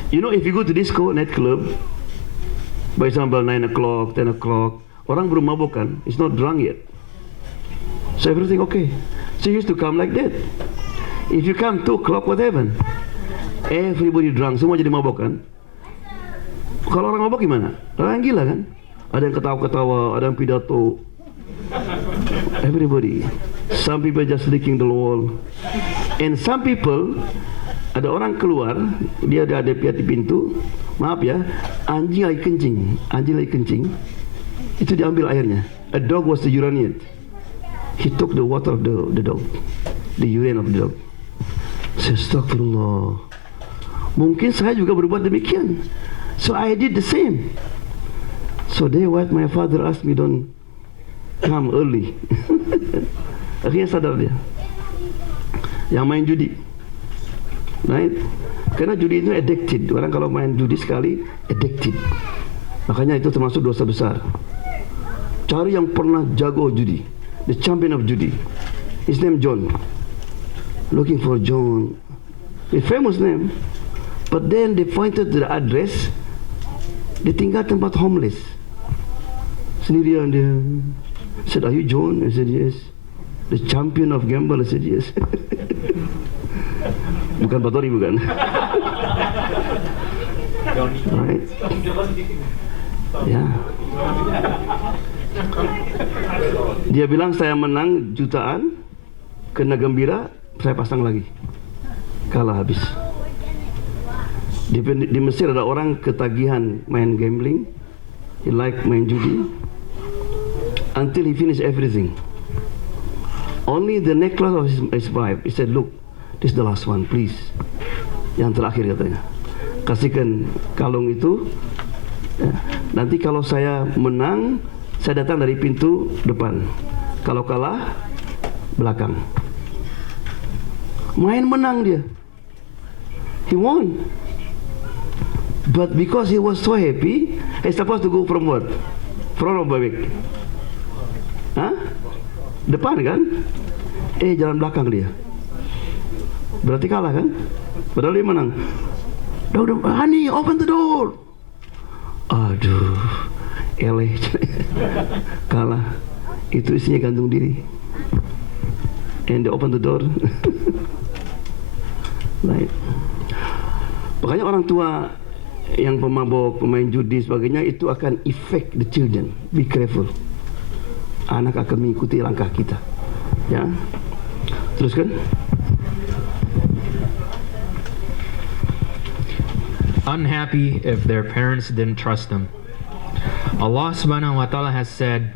You know if you go to disco, night club, by example 9 o'clock, 10 o'clock, orang belum mabuk kan? It's not drunk yet. So everything okay. So you used to come like that. If you come 2 o'clock, what happened? Everybody drunk, semua jadi mabuk kan? Kalau orang mabuk gimana? Orang gila kan? Ada yang ketawa-ketawa, ada yang pidato. Everybody. Some people just licking the wall. And some people, ada orang keluar, dia ada di pintu. Maaf ya, anjing lagi kencing. Itu diambil airnya. A dog was to urinate. He took the water of the dog, the urine of the dog. Astagfirullah. Mungkin saya juga berbuat demikian. So I did the same. So they what my father asked me, don't come early. Akhirnya sadar dia. Yang main judi, right? Karena judi itu addicted. Orang kalau main judi sekali addicted. Makanya itu termasuk dosa besar. Cari yang pernah jago judi, the champion of judi. His name John. Looking for John, a famous name. But then they pointed to the address. Dia tinggal tempat homeless. Sendirian dia. Said, are you John? I said, yes. The champion of gamble? I said, yes. Bukan Batori, bukan. Right? Ya. Dia bilang saya menang jutaan, kena gembira, saya pasang lagi. Kalah habis. Di Mesir ada orang ketagihan main gambling. He like main judi until he finish everything. Only the necklace of his wife. He said, look, this is the last one, please. Yang terakhir katanya. Kasihkan kalung itu. Ya. Nanti kalau saya menang, saya datang dari pintu depan. Kalau kalah, belakang. Main menang dia. He won. But because he was so happy, he's supposed to go from what? Front or back? Hah? Depan kan? Jalan belakang dia. Berarti kalah kan? Padahal dia menang. Udah, honey, open the door. Aduh, eleh. Kalah. Itu isinya gantung diri. and they open the door. Right. Makanya orang tua yang pemabok, pemain judi sebagainya itu akan affect the children. Be careful. Anak akan mengikuti langkah kita. Ya. Teruskan. Unhappy if their parents didn't trust them. Allah subhanahu wa ta'ala has said,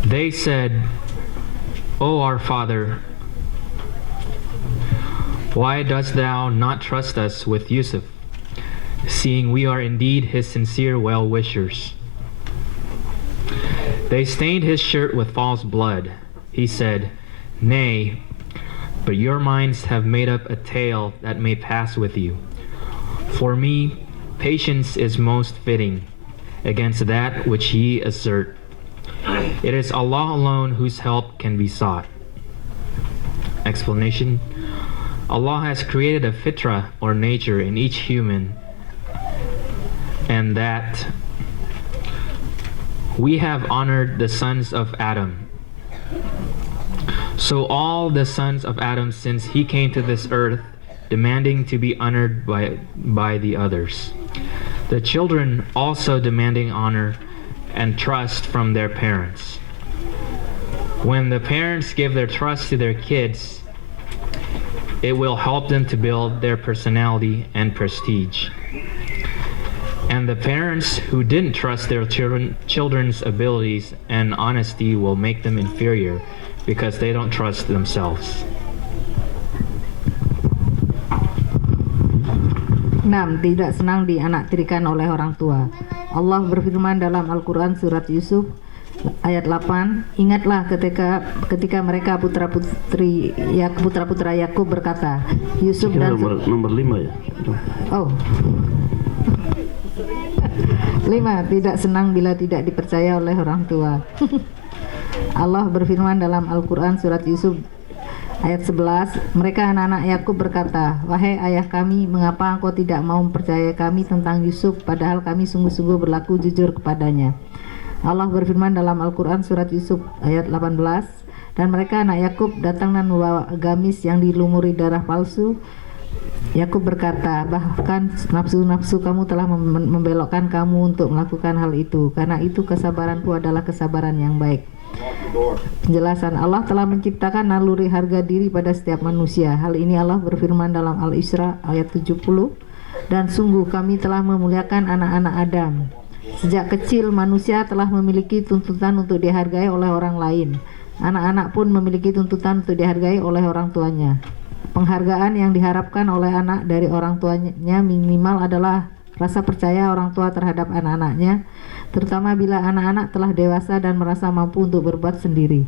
they said, O our Father, why dost thou not trust us with Yusuf, seeing we are indeed his sincere well-wishers? They stained his shirt with false blood. He said, Nay, but your minds have made up a tale that may pass with you. For me, patience is most fitting against that which ye assert. It is Allah alone whose help can be sought. Explanation. Allah has created a fitra or nature in each human, and that we have honored the sons of Adam. So all the sons of Adam since he came to this earth demanding to be honored by the others. The children also demanding honor and trust from their parents. When the parents give their trust to their kids, it will help them to build their personality and prestige. And the parents who didn't trust their children's abilities and honesty will make them inferior because they don't trust themselves. 6. Tidak senang dianaktirikan oleh orang tua. Allah berfirman dalam Al-Quran surat Yusuf ayat 8, ingatlah ketika mereka putra-putra Yakub berkata, Yusuf dan nomor 5 ya. Oh. 5. Tidak senang bila tidak dipercaya oleh orang tua. Allah berfirman dalam Al-Quran surat Yusuf ayat 11, mereka anak-anak Yakub berkata, wahai ayah kami, mengapa engkau tidak mau mempercayai kami tentang Yusuf padahal kami sungguh-sungguh berlaku jujur kepadanya. Allah berfirman dalam Al-Quran surat Yusuf ayat 18, dan mereka anak Yakub datang dan membawa gamis yang dilumuri darah palsu. Yakub berkata, bahkan nafsu-nafsu kamu telah membelokkan kamu untuk melakukan hal itu, karena itu kesabaranku adalah kesabaran yang baik. Penjelasan, Allah telah menciptakan naluri harga diri pada setiap manusia. Hal ini Allah berfirman dalam Al-Isra ayat 70, dan sungguh kami telah memuliakan anak-anak Adam. Sejak kecil manusia telah memiliki tuntutan untuk dihargai oleh orang lain. Anak-anak pun memiliki tuntutan untuk dihargai oleh orang tuanya. Penghargaan yang diharapkan oleh anak dari orang tuanya minimal adalah rasa percaya orang tua terhadap anak-anaknya, terutama bila anak-anak telah dewasa dan merasa mampu untuk berbuat sendiri.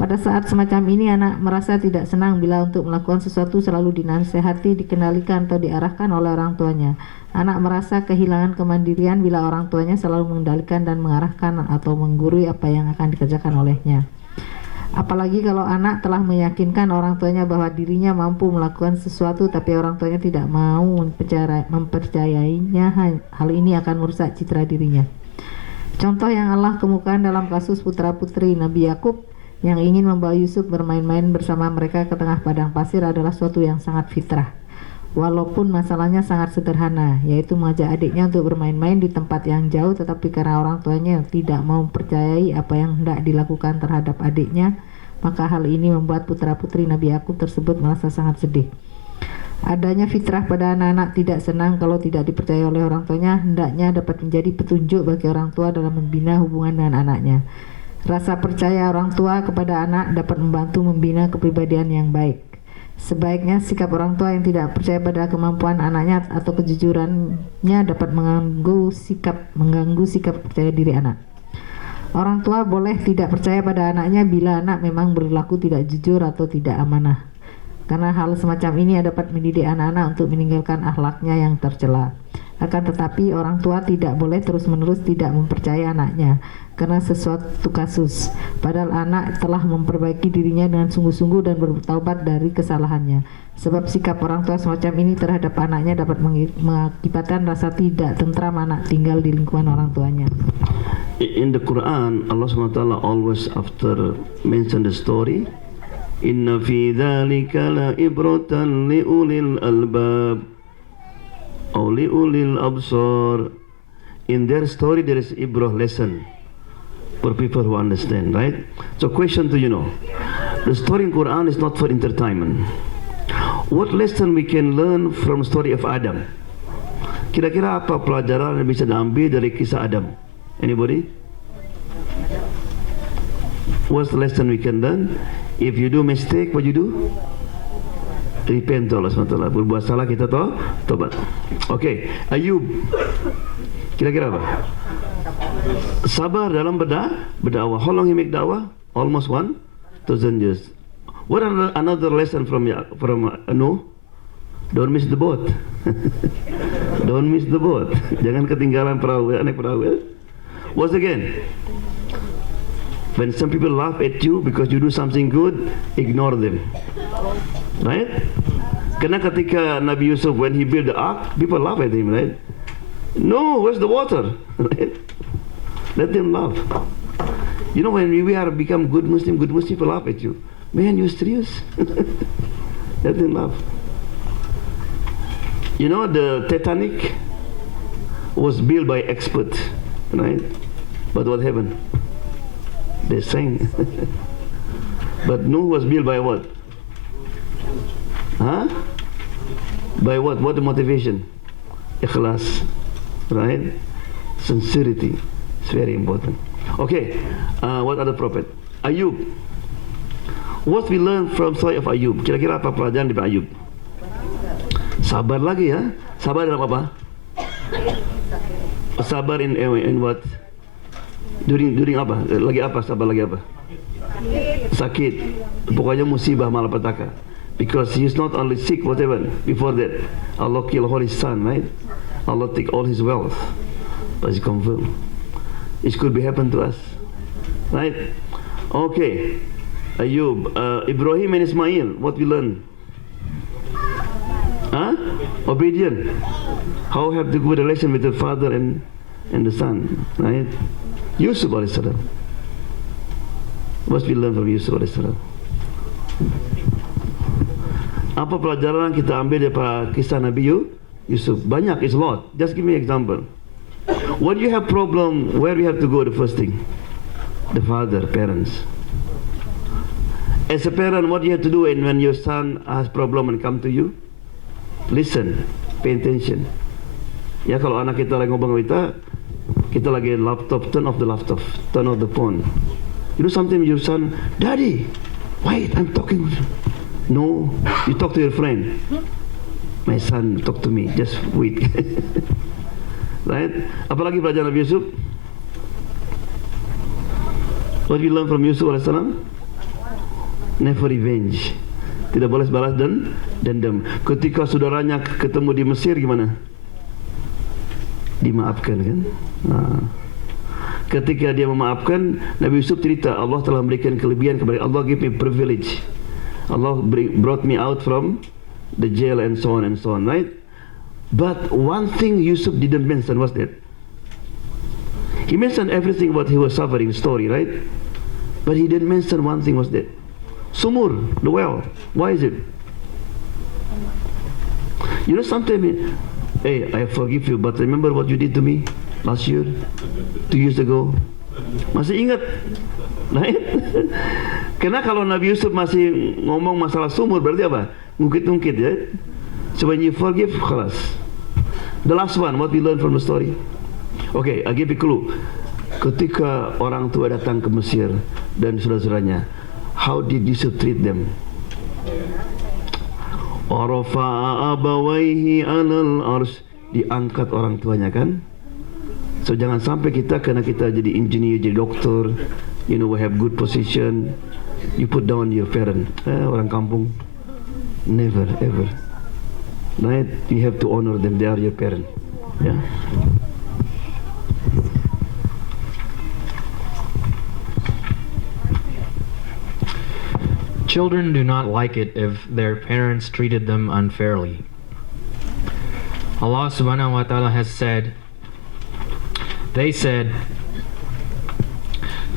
Pada saat semacam ini, anak merasa tidak senang bila untuk melakukan sesuatu selalu dinasehati, dikendalikan atau diarahkan oleh orang tuanya. Anak merasa kehilangan kemandirian bila orang tuanya selalu mengendalikan dan mengarahkan atau menggurui apa yang akan dikerjakan olehnya. Apalagi kalau anak telah meyakinkan orang tuanya bahwa dirinya mampu melakukan sesuatu tapi orang tuanya tidak mau mempercayainya, hal ini akan merusak citra dirinya. Contoh yang Allah kemukakan dalam kasus putra-putri Nabi Yakub yang ingin membawa Yusuf bermain-main bersama mereka ke tengah padang pasir adalah suatu yang sangat fitrah. Walaupun masalahnya sangat sederhana, yaitu mengajak adiknya untuk bermain-main di tempat yang jauh, tetapi karena orang tuanya tidak mau mempercayai apa yang hendak dilakukan terhadap adiknya, maka hal ini membuat putra-putri Nabi Yakub tersebut merasa sangat sedih. Adanya fitrah pada anak-anak tidak senang kalau tidak dipercaya oleh orang tuanya hendaknya dapat menjadi petunjuk bagi orang tua dalam membina hubungan dengan anaknya. Rasa percaya orang tua kepada anak dapat membantu membina kepribadian yang baik. Sebaiknya sikap orang tua yang tidak percaya pada kemampuan anaknya atau kejujurannya dapat mengganggu sikap percaya diri anak. Orang tua boleh tidak percaya pada anaknya bila anak memang berlaku tidak jujur atau tidak amanah, karena hal semacam ini dapat mendidik anak-anak untuk meninggalkan akhlaknya yang tercela. Akan tetapi orang tua tidak boleh terus-menerus tidak mempercayai anaknya karena sesuatu kasus, padahal anak telah memperbaiki dirinya dengan sungguh-sungguh dan bertaubat dari kesalahannya. Sebab sikap orang tua semacam ini terhadap anaknya dapat mengakibatkan rasa tidak tentram anak tinggal di lingkungan orang tuanya. In the Quran, Allah SWT always after mention the story, Inna fi dhalika la ibratan li ulil albab or li ulil absar. In their story there is ibrah lesson for people who understand, right? So question to you know, the story in Quran is not for entertainment. What lesson we can learn from story of Adam? Kira-kira apa pelajaran yang bisa diambil dari kisah Adam? Anybody? What's the lesson we can learn? If you do mistake, what you do? Repent to Allah SWT. Berbuat salah kita tobat. Okay, Ayub. Kira-kira apa? Sabar dalam berdakwah. How long he make dakwah? Almost 1,000 years. What another lesson from Nuh? Don't miss the boat. Don't miss the boat. Jangan ketinggalan perahu, naik perahu. What's again? When some people laugh at you because you do something good, ignore them. Right? Karena ketika Nabi Yusuf, when he built the ark, people laugh at him, right? No, where's the water? Right? Let them laugh. You know, when we are become good Muslim, people laugh at you. Man, you serious? Let them laugh. You know, the Titanic was built by experts, right? But what happened? They sank. But Nuh was built by what? Huh? By what? What the motivation? Ikhlas, right? Sincerity. It's very important. Okay, what other prophet? Ayub. What we learn from story of Ayub? Kira-kira apa pelajaran dari Ayub? Sabar lagi ya. Sabar dalam apa? Sabar in what? During apa? Lagi apa? Sabar lagi apa? Sakit. Pokoknya musibah malapetaka. Because he is not only sick, whatever. Before that, Allah kill all his son, right? Allah take all his wealth. But it's confirmed. It could be happen to us, right? Okay. Ayub, Ibrahim and Ismail. What we learn? Huh? Obedient. How have the good relation with the father and the son, right? Yusuf AS. What we learn from Yusuf AS? Apa pelajaran kita ambil dari kisah Nabi Yusuf? Banyak, it's a lot. Just give me an example. When you have problem, where you have to go the first thing? The father, parents. As a parent, what you have to do when your son has problem and come to you? Listen, pay attention. Ya, kalau anak kita lagi ngomong kita lagi laptop, turn off the laptop, turn off the phone. You know something, your son, Daddy, wait, I'm talking with you. No, you talk to your friend. My son, talk to me, just wait. Right? Apalagi pelajaran Nabi Yusuf? What we learn from Yusuf AS? Never revenge. Tidak boleh balas dendam. Ketika saudaranya ketemu di Mesir gimana? Dimaafkan kan? Ketika dia memaafkan, Nabi Yusuf cerita Allah telah memberikan kelebihan kepada Allah, give me privilege. Allah brought me out from the jail and so on, right? But one thing Yusuf didn't mention was that he mentioned everything what he was suffering, story, right? But he didn't mention one thing was that Sumur, the well. Why is it? You know, sometimes, hey, I forgive you, but remember what you did to me last year, 2 years ago. Masih ingat? Right? Karena kalau Nabi Yusuf masih ngomong masalah sumur, berarti apa? Ngungkit-ngungkit ya. So when you forgive, khalas. The last one, what we learn from the story. Okay, I give you a clue. Ketika orang tua datang ke Mesir dan saudara-saudaranya, how did Yusuf treat them? Arafa'a abawaihi alal ars. Diangkat orang tuanya kan. So jangan sampai kita, karena kita jadi engineer, jadi doktor, you know, we have good position, you put down your parent. Orang kampung, never ever. Right? You have to honor them, they are your parent. Yeah. Children do not like it if their parents treated them unfairly. Allah subhanahu wa ta'ala has said, they said,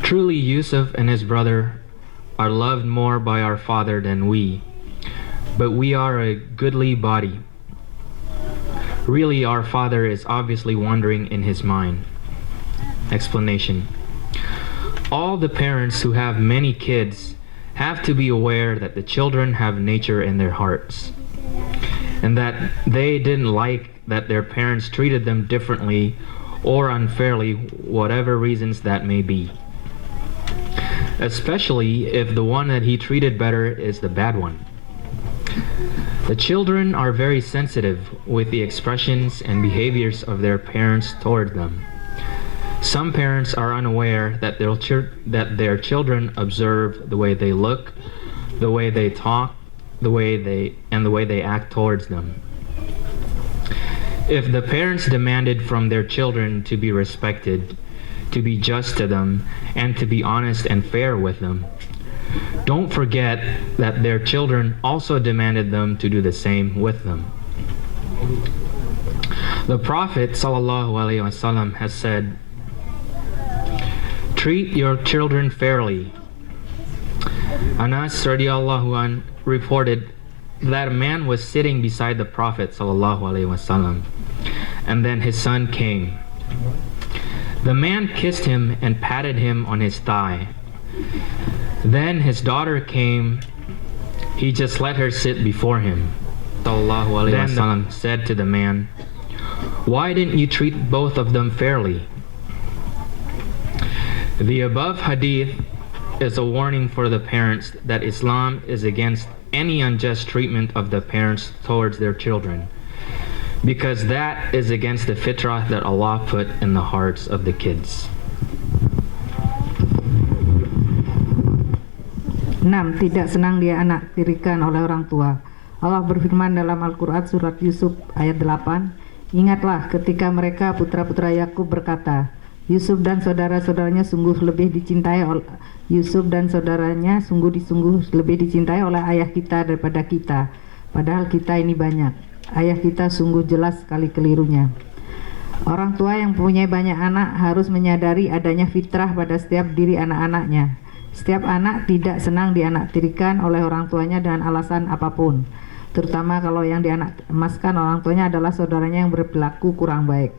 Truly, Yusuf and his brother are loved more by our father than we, but we are a goodly body. Really, our father is obviously wandering in his mind. Explanation. All the parents who have many kids have to be aware that the children have nature in their hearts, and that they didn't like that their parents treated them differently or unfairly, whatever reasons that may be. Especially if the one that he treated better is the bad one. The children are very sensitive with the expressions and behaviors of their parents toward them. Some parents are unaware that their children observe the way they look, the way they talk, the way they act towards them. If the parents demanded from their children to be respected, to be just to them, and to be honest and fair with them, don't forget that their children also demanded them to do the same with them. The Prophet ﷺ has said, "Treat your children fairly." Anas radiallahu anh reported that a man was sitting beside the Prophet ﷺ, and then his son came. The man kissed him and patted him on his thigh. Then his daughter came. He just let her sit before him. Then the said to the man, "Why didn't you treat both of them fairly?" The above hadith is a warning for the parents that Islam is against any unjust treatment of the parents towards their children, because that is against the fitrah that Allah put in the hearts of the kids. 6. Tidak senang dia anak tirikan oleh orang tua. Allah berfirman dalam Al-Quran surat Yusuf ayat 8, "Ingatlah ketika mereka putra-putra Yakub berkata, Yusuf dan saudara-saudaranya sungguh lebih dicintai oleh lebih dicintai oleh ayah kita daripada kita, padahal kita ini banyak. Ayah kita sungguh jelas sekali kelirunya." Orang tua yang mempunyai banyak anak harus menyadari adanya fitrah pada setiap diri anak-anaknya. Setiap anak tidak senang dianaktirikan oleh orang tuanya dengan alasan apapun, terutama kalau yang dianakmaskan orang tuanya adalah saudaranya yang berperilaku kurang baik.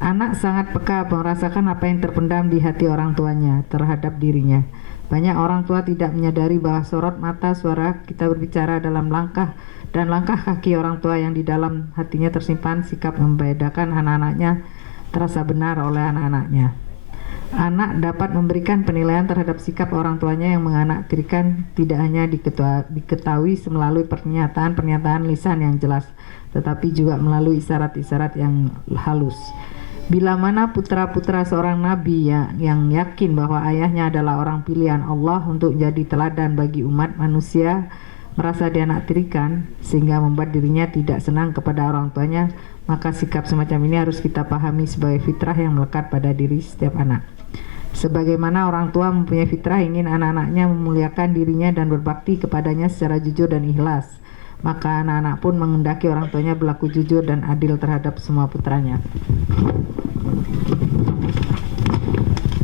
Anak sangat peka merasakan apa yang terpendam di hati orang tuanya terhadap dirinya. Banyak orang tua tidak menyadari bahwa sorot mata suara kita berbicara dalam langkah kaki orang tua yang di dalam hatinya tersimpan sikap membedakan anak-anaknya terasa benar oleh anak-anaknya. Anak dapat memberikan penilaian terhadap sikap orang tuanya yang menganaktirikan tidak hanya diketahui melalui pernyataan lisan yang jelas, tetapi juga melalui isyarat-isyarat yang halus. Bila mana putra-putra seorang nabi yang yakin bahwa ayahnya adalah orang pilihan Allah untuk menjadi teladan bagi umat manusia merasa dianaktirikan sehingga membuat dirinya tidak senang kepada orang tuanya, maka sikap semacam ini harus kita pahami sebagai fitrah yang melekat pada diri setiap anak. Sebagaimana orang tua mempunyai fitrah ingin anak-anaknya memuliakan dirinya dan berbakti kepadanya secara jujur dan ikhlas, maka anak-anak pun mengendaki orang tuanya berlaku jujur dan adil terhadap semua putranya.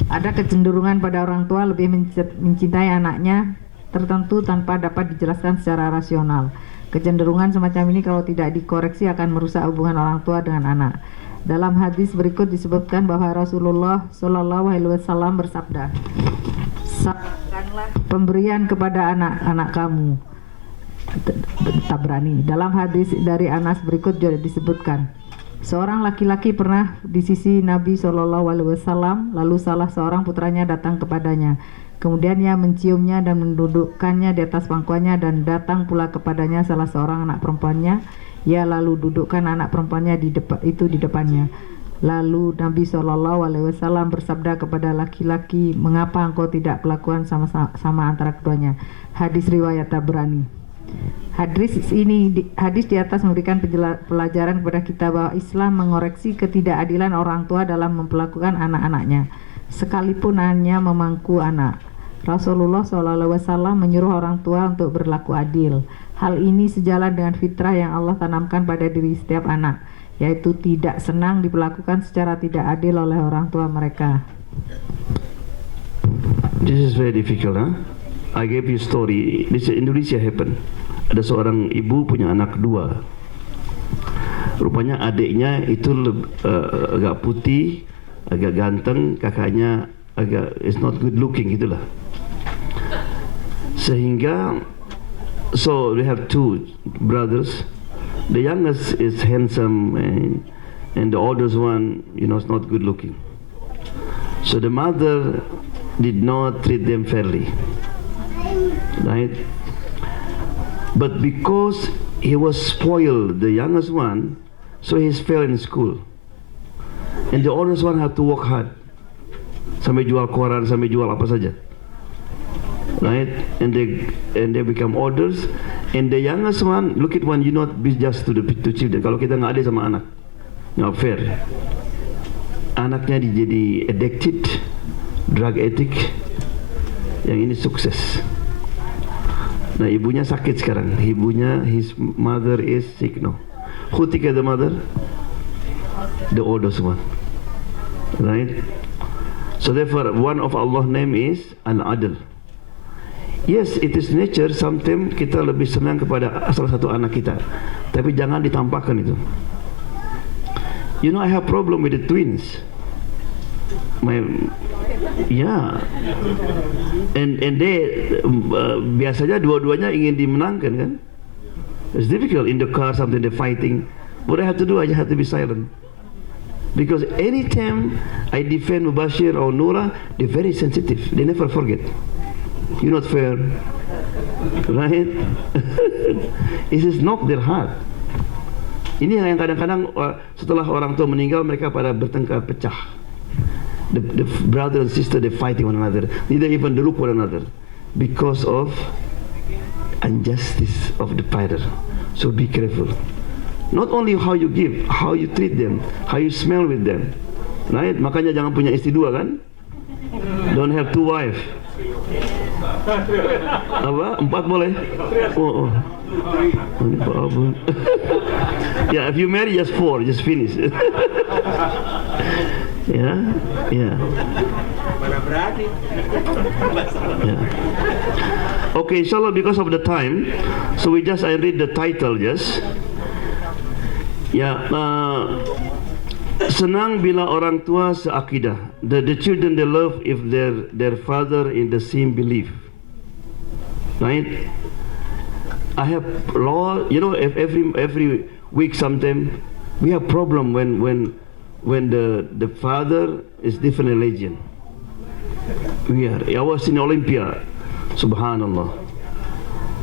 Ada kecenderungan pada orang tua lebih mencintai anaknya tertentu tanpa dapat dijelaskan secara rasional. Kecenderungan semacam ini kalau tidak dikoreksi akan merusak hubungan orang tua dengan anak. Dalam hadis berikut disebutkan bahwa Rasulullah SAW bersabda, "Sampaikanlah pemberian kepada anak-anak kamu." Tabrani. Dalam hadis dari Anas berikut juga disebutkan, seorang laki-laki pernah di sisi Nabi SAW, lalu salah seorang putranya datang kepadanya. Kemudian ia menciumnya dan mendudukkannya di atas pangkuannya, dan datang pula kepadanya salah seorang anak perempuannya. Ia lalu dudukkan anak perempuannya di depannya. Lalu Nabi SAW bersabda kepada laki-laki, "Mengapa engkau tidak perlakuan sama antara keduanya?" Hadis riwayat Tabrani. Hadis di atas memberikan pelajaran kepada kita bahwa Islam mengoreksi ketidakadilan orang tua dalam memperlakukan anak-anaknya, sekalipun hanya memangku anak. Rasulullah SAW menyuruh orang tua untuk berlaku adil. Hal ini sejalan dengan fitrah yang Allah tanamkan pada diri setiap anak, yaitu tidak senang diperlakukan secara tidak adil oleh orang tua mereka. This is very difficult, huh? I gave you story. This in Indonesia happen. Ada seorang ibu punya anak dua. Rupanya adiknya itu agak putih, agak ganteng, kakaknya agak is not good looking gitulah. Sehingga so we have two brothers. The youngest is handsome and the oldest one, you know, is not good looking. So the mother did not treat them fairly, right? But because he was spoiled, the youngest one, so he fell in school. And the oldest one had to work hard. Sampai jual koran, sampai jual apa saja. Right? And they become olders. And the youngest one, look at one, you not be just to children. Kalau kita nggak ada sama anak, nggak fair. Anaknya jadi addicted, drug addict. Yang ini sukses. Nah, ibunya sakit sekarang. His mother is sick now. Who take care of the mother? The oldest one. Right? So therefore, one of Allah's name is Al-Adl. Yes, it is nature. Sometimes kita lebih senang kepada salah satu anak kita, tapi jangan ditampakkan itu. You know, I have problem with the twins. And they biasanya dua-duanya ingin dimenangkan kan. It's difficult in the car, something they're fighting. What I have to do, I just have to be silent. Because anytime I defend Mubashir or Nura, they're very sensitive. They never forget. You're not fair, right? It just knock their heart. Ini yang kadang-kadang setelah orang tua meninggal, mereka pada bertengkar, pecah. The brother and sister, they fighting one another. Neither even they look one another because of injustice of the father. So be careful. Not only how you give, how you treat them, how you smell with them, right? Makanya jangan punya istri dua kan? Don't have two wives. Apa? 4 boleh? Oh. Yeah, if you marry just 4, just finish. Yeah. Okay, inshallah, because of the time, so I read the title just. Senang bila orang tua seakidah. The children they love if their father in the same belief. Right? I have law. You know, every week sometime we have problem when the father is different religion. I was in Olympia. Subhanallah.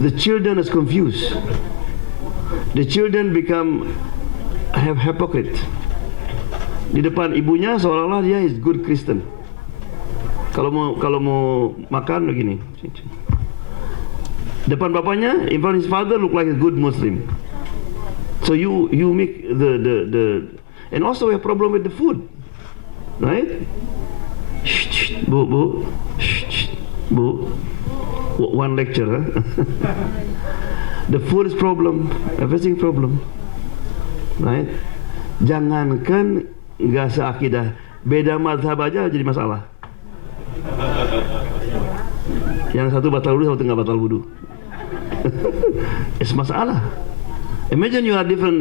The children is confused. The children have hypocrite. Di depan ibunya seolah-olah dia is good Christian. Kalau mau makan begini. Depan bapaknya, in front of his father look like a good Muslim. So you make the and also we have problem with the food, right? Bu. One lecture, huh? The food is problem, everything problem, right? Jangankan nggak seakidah, beda mazhab aja jadi masalah. Yang satu batal wudu, satu nggak batal wudu. It's masalah. Imagine you are different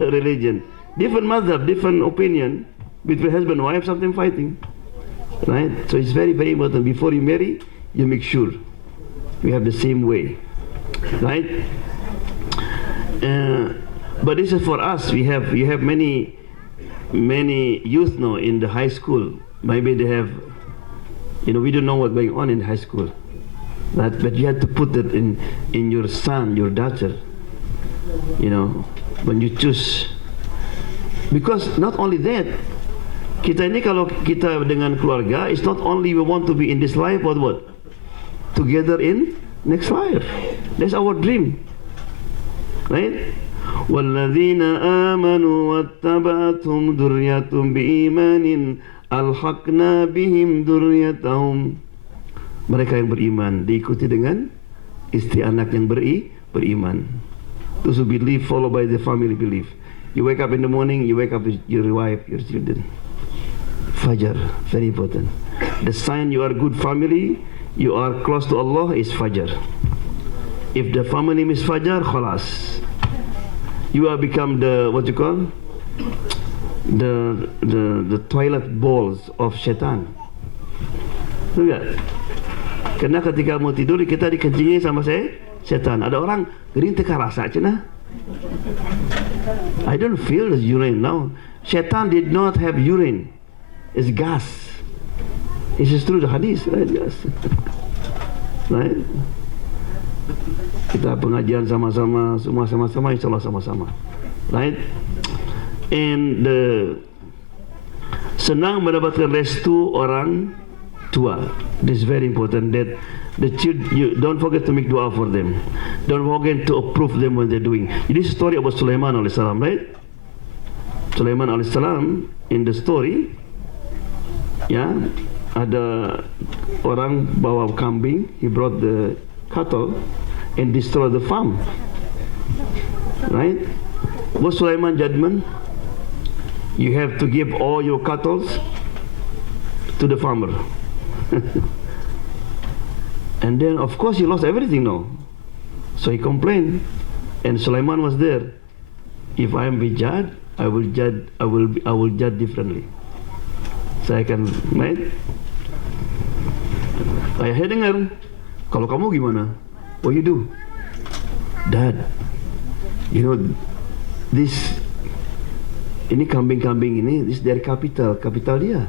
religion, different mazhab, different opinion between husband and wife, something fighting, right? So it's very, very important. Before you marry, you make sure we have the same way, right? But this is for us. You have many youth now in the high school. Maybe they have, we don't know what's going on in high school. But you have to put that in your son, your daughter. When you choose. Because not only that, kita ini kalau kita dengan keluarga, it's not only we want to be in this life, but what? Together in next life. That's our dream. Right? وَالَّذِينَ آمَنُوا وَاتَّبَعَتْهُمْ ذُرِّيَّتُهُمْ بِإِيمَانٍ أَلْحَقْنَا بِهِمْ ذُرِّيَّتَهُمْ. Mereka yang beriman diikuti dengan istri anak yang beriman. Those who believe followed by the family belief. You wake up in the morning, you wake up with your wife, your children. Fajr, very important. The sign you are good family, you are close to Allah, is Fajr. If the family miss Fajr, khalas. You are become the, what you call, the toilet balls of syaitan. Betul tak? Karena ketika mau tidur kita dikencingi sama syaitan. Ada orang gering teka rasa cina. I don't feel the urine now. Syaitan did not have urine. It's gas. This is true the hadis, right? Yes. Right? Kita pengajian sama-sama, semua sama-sama, insya Allah sama-sama, right? And senang mendapatkan restu orang tua. This is very important. That the children, you don't forget to make dua for them. Don't forget to approve them when they're doing. This is story about Sulaiman alaihissalam, right? Sulaiman alaihissalam in the story, ya, ada orang bawa kambing, he brought the cattle and destroy the farm, right? What Sulaiman judgment? You have to give all your cattle to the farmer. And then of course he lost everything now. So he complained, and Sulaiman was there. If I am be judged, I will judge differently. Saya akan, right? Ayahnya dengar, kalau kamu gimana? What you do? Dad, you know, ini kambing-kambing ini, this dari capital dia.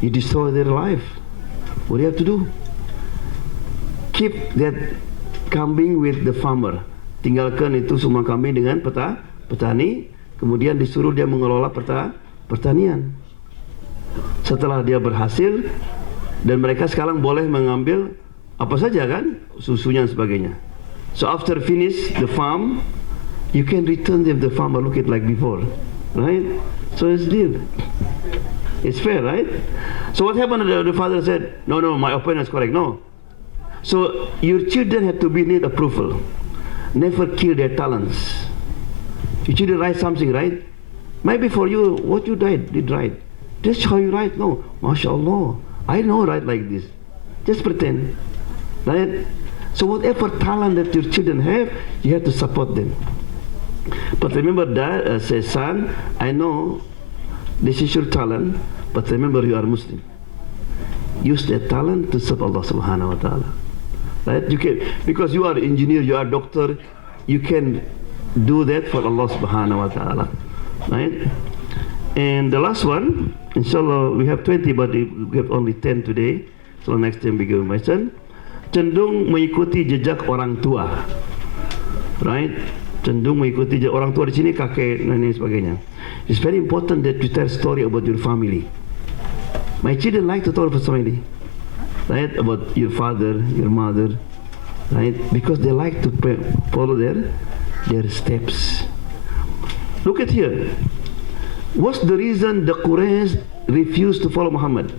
You destroy their life. What do you have to do? Keep that kambing with the farmer. Tinggalkan itu semua kambing dengan petani. Kemudian disuruh dia mengelola pertanian. Setelah dia berhasil, dan mereka sekarang boleh mengambil apa saja kan, susunya dan sebagainya. So after finish the farm, you can return them the farmer, look it like before, right? So it's deal. It's fair, right? So what happened? The father said, no, my opinion is correct. No. So your children have to need approval. Never kill their talents. Your children write something, right? Maybe for you, what you did right. That's how you write. No, mashallah, I know write like this. Just pretend, right? So whatever talent that your children have, you have to support them. But remember that, say, son, I know this is your talent, but remember you are Muslim. Use that talent to serve Allah Subhanahu wa Taala. Right? You can, because you are engineer, you are doctor, you can do that for Allah Subhanahu wa Taala. Right? And the last one, inshallah, we have 20, but we have only 10 today. So next time we give my son. Cenderung mengikuti jejak orang tua, right? Cenderung mengikuti jejak orang tua di sini, kakek, nenek, sebagainya. It's very important that you tell story about your family. My children like to talk about family, right? About your father, your mother, right? Because they like to follow their steps. Look at here. What's the reason the Quraysh refused to follow Muhammad?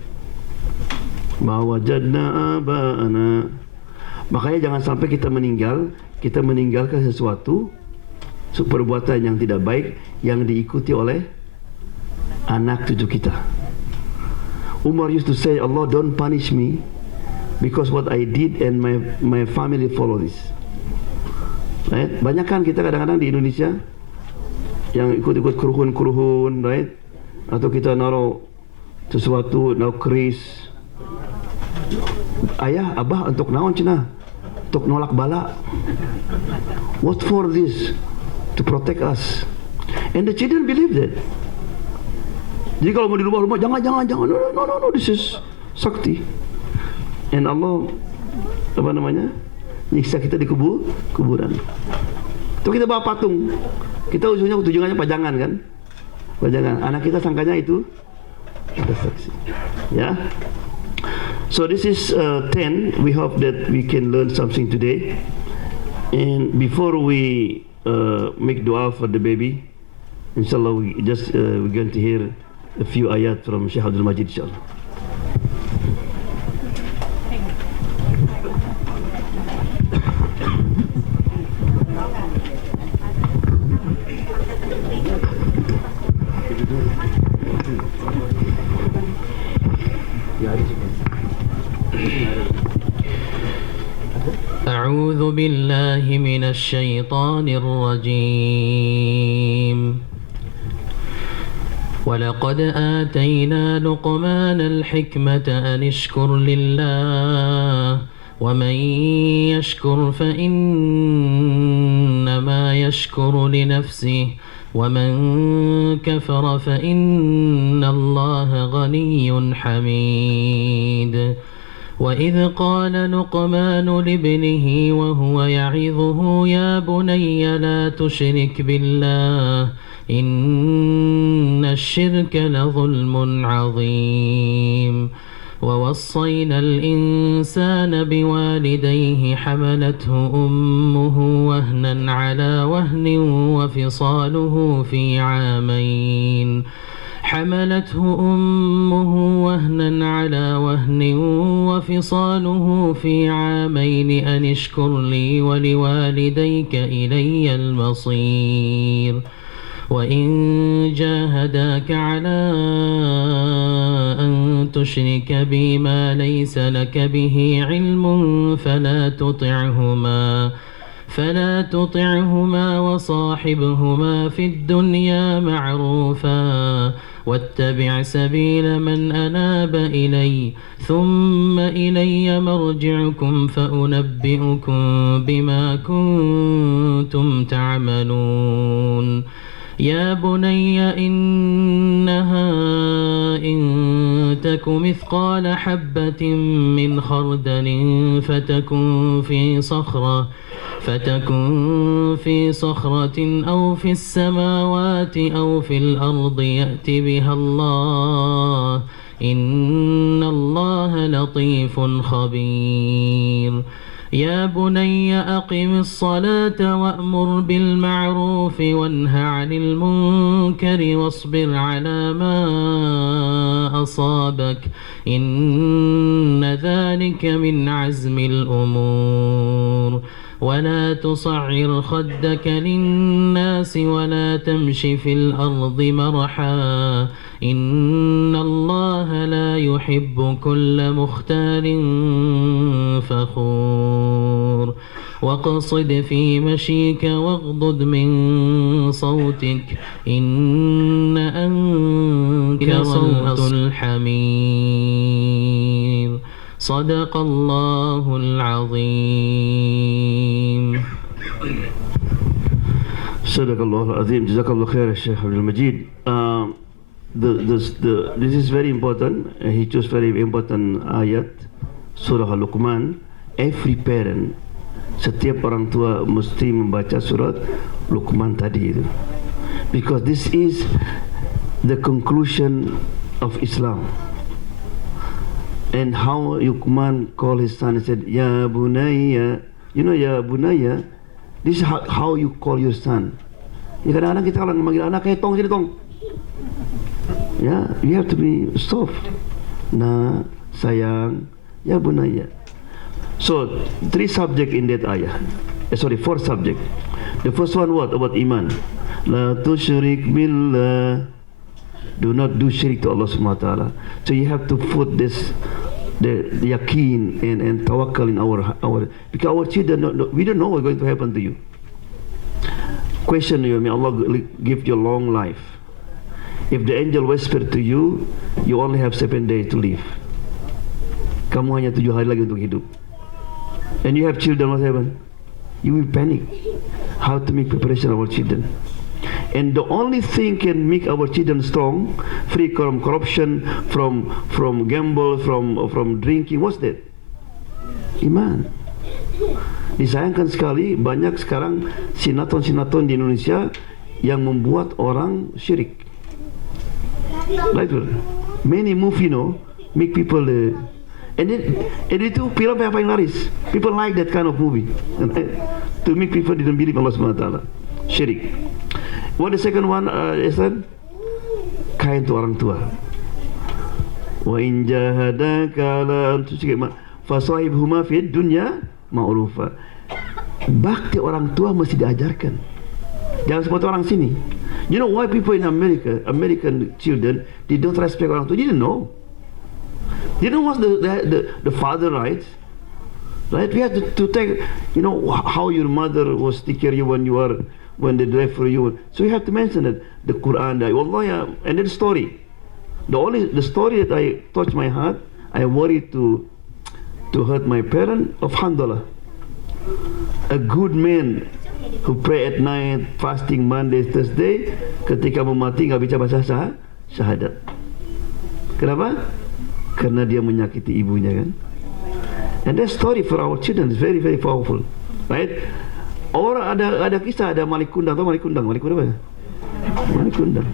Ma wajadna aba'ana. Makanya jangan sampai kita meninggalkan sesuatu, perbuatan yang tidak baik yang diikuti oleh anak cucu kita. Umar used to say, Allah don't punish me because what I did and my family follow this. Right? Banyak kan kita kadang-kadang di Indonesia yang ikut-ikut keruhun, right? Atau kita naruh sesuatu, naruh keris. Ayah, abah untuk naon cina? Untuk nolak bala. What for this? To protect us. And the children believe that. Jadi kalau mau di rumah, jangan. No, this is sakti. And Allah, nyiksa kita di kuburan. Itu kita bawa patung. Kita tujuannya pajangan kan? Pajangan. Anak kita sangkanya itu ada saksi. Ya. So this is 10. We hope that we can learn something today. And before we make dua for the baby, inshallah we're going to hear a few ayat from Syekh Abdul Majid, inshallah. أعوذ بالله من الشيطان الرجيم. ولقد آتينا لقمان الحكمة أن اشكر لله ومن يشكر فإنما يشكر لنفسه ومن كفر فإن الله غني حميد. وإذ قال لقمان لابنه وهو يعظه يا بني لا تشرك بالله إن الشرك لظلم عظيم. ووصينا الإنسان بوالديه حملته أمه وهنا على وهن وفصاله في عامين أن اشكر لي ولوالديك إلي المصير. وإن جاهداك على أن تشرك بي ما ليس لك به علم فلا تطعهما وصاحبهما في الدنيا معروفا واتبع سبيل من أناب إلي ثم إلي مرجعكم فأنبئكم بما كنتم تعملون. يا بني إنها إن تك مثقال حبة من خردل فتكن في صخرة أو في السماوات أو في الأرض يأت بها الله إن الله لطيف خبير. يا بني أقم الصلاة وأمر بالمعروف وانه عن المنكر واصبر على ما أصابك إن ذلك من عزم الأمور. ولا تصعر خدك للناس ولا تمش في الأرض مرحا إن الله لا يحب كل مختال فخور. واقصد في مشيك واغضض من صوتك إن أنكر الصوت الحمير. صدق الله العظيم. صدق الله العظيم. Jazakallah khair, Sheikh Abdul Majid. This is very important. He chose very important ayat surah Al-Luqman. Every parent, setiap orang tua mesti membaca surat Luqman tadi itu, because this is the conclusion of Islam. And how Luqman called his son, he said, Ya Bunayya. You know, Ya Bunayya, this is how you call your son. Ya, kadang-kadang kita kalau memanggil anak, kayak tong, sini tong. Ya, you have to be soft. Nah, sayang, Ya Bunayya. So, 3 subject in that ayah. 4 subject. The first one what? About iman. La tusyrik billah. Do not do shirk to Allah subhanahu wa ta'ala. So you have to put this, the yaqeen and tawakkal in our because our children, we don't know what's going to happen to you. Question you, may Allah give you a long life. If the angel whisper to you, you only have 7 days to live. Kamu hanya 7 hari lagi untuk hidup. And you have children, what happen? You will panic. How to make preparation of our children. And the only thing can make our children strong, free from corruption, from gamble, from drinking, what's that? Iman. Disayangkan sekali, banyak sekarang sinetron-sinetron di Indonesia yang membuat orang syirik. Like many movie, make people and itu film yang paling laris. People like that kind of movie to make people didn't believe Allah Subhanahu wa Taala. Syirik. What the second one, Ihsan? Kain tu orang tua. Wa in jahadaka la tusyrika fasahibhuma fid dunya ma'rufa. Bakti orang tua mesti diajarkan. Jangan seperti orang sini. You know why people in America, American children, they don't respect orang tua? They didn't know. They don't know what the father rights. Right? We have to take, how your mother was take care of you when they drive for you. So you have to mention it. The Quran, Allah, and then the story. The story that I touched my heart, I worried to hurt my parent of Hamdallah. A good man who pray at night, fasting Monday, Thursday, ketika mau mati nggak bisa baca syahadat. Kenapa? Karena dia menyakiti ibunya kan. And that story for our children is very, very powerful, right? Orang ada kisah, ada Malik Kundang, tahu Malik Kundang? Malik Kundang apa ya? Malik Kundang.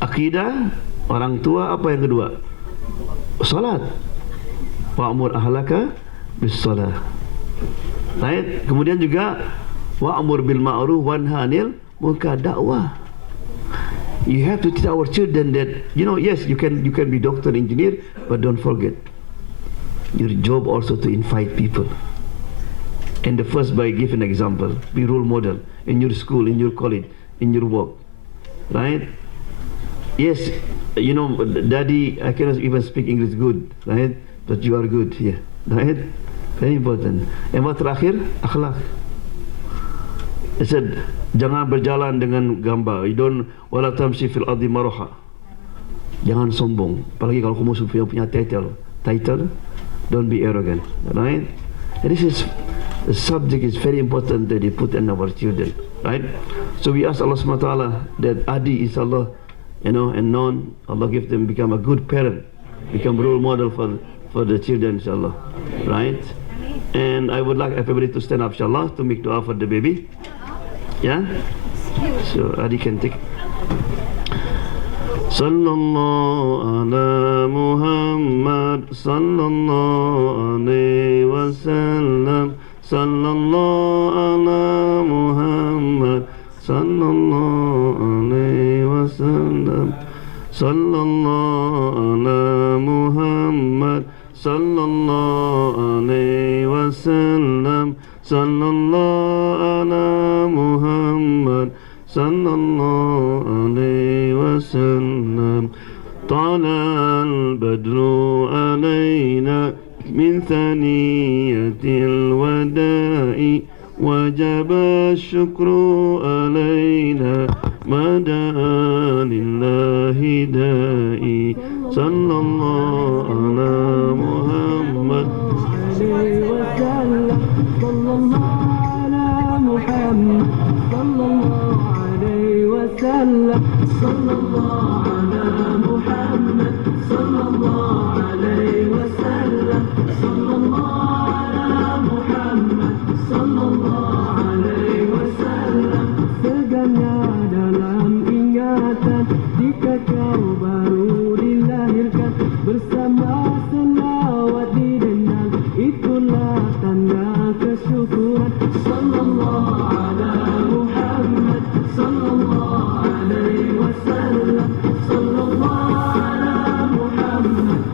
Akidah, orang tua, apa yang kedua? Salat. Wa'mur ahlaka bis salah. Right? Kemudian juga wa'mur bil ma'ruf wanha 'anil munkar, dakwah. You have to teach our children that yes, you can be doctor, engineer, but don't forget your job also to invite people. And the first by give an example, be role model in your school, in your college, in your work. Right? Yes, Daddy, I cannot even speak English good, right? But you are good here, right? Very important. And what terakhir? Akhlak. I said, jangan berjalan dengan gambar. You don't wala tamshi fil ardi maraha. Jangan sombong. Apalagi kalau kamu punya title, don't be arrogant, right? And the subject is very important that they put in our children, right? So we ask Allah subhanahu wa ta'ala that Adi is Allah, and known. Allah give them become a good parent, become role model for the children, inshallah, right? And I would like everybody to stand up, inshallah, to make dua for the baby. Yeah? So Adi can take. Sallallahu ala Muhammad, sallallahu alaihi wasallam, sallallahu ala Muhammad, sallallahu alaihi wasallam, sallallahu ala Muhammad, sallallahu alaihi wasallam, sallallahu ala Muhammad, sallallahu alaihi wasallam. Tala al-badru alayna min thaniyatil wada'i, wajaba syukru alayna mada lillahi da'i. Sallallahu ala Muhammad alaihi wasallam, sallallahu ala Muhammad, sallallahu alaihi wasallam, sallallahu ala Muhammad, sallallahu alaihi wasallam, sallallahu ala Muhammad, sallallahu alaihi wasallam. Segarnya dalam ingatan jika kau baru dilahirkan, bersama selawat didenang, itulah tanda kesyukuran. Sallallahu ala Muhammad, sallallahu alaihi wasallam, sallallahu ala Muhammad,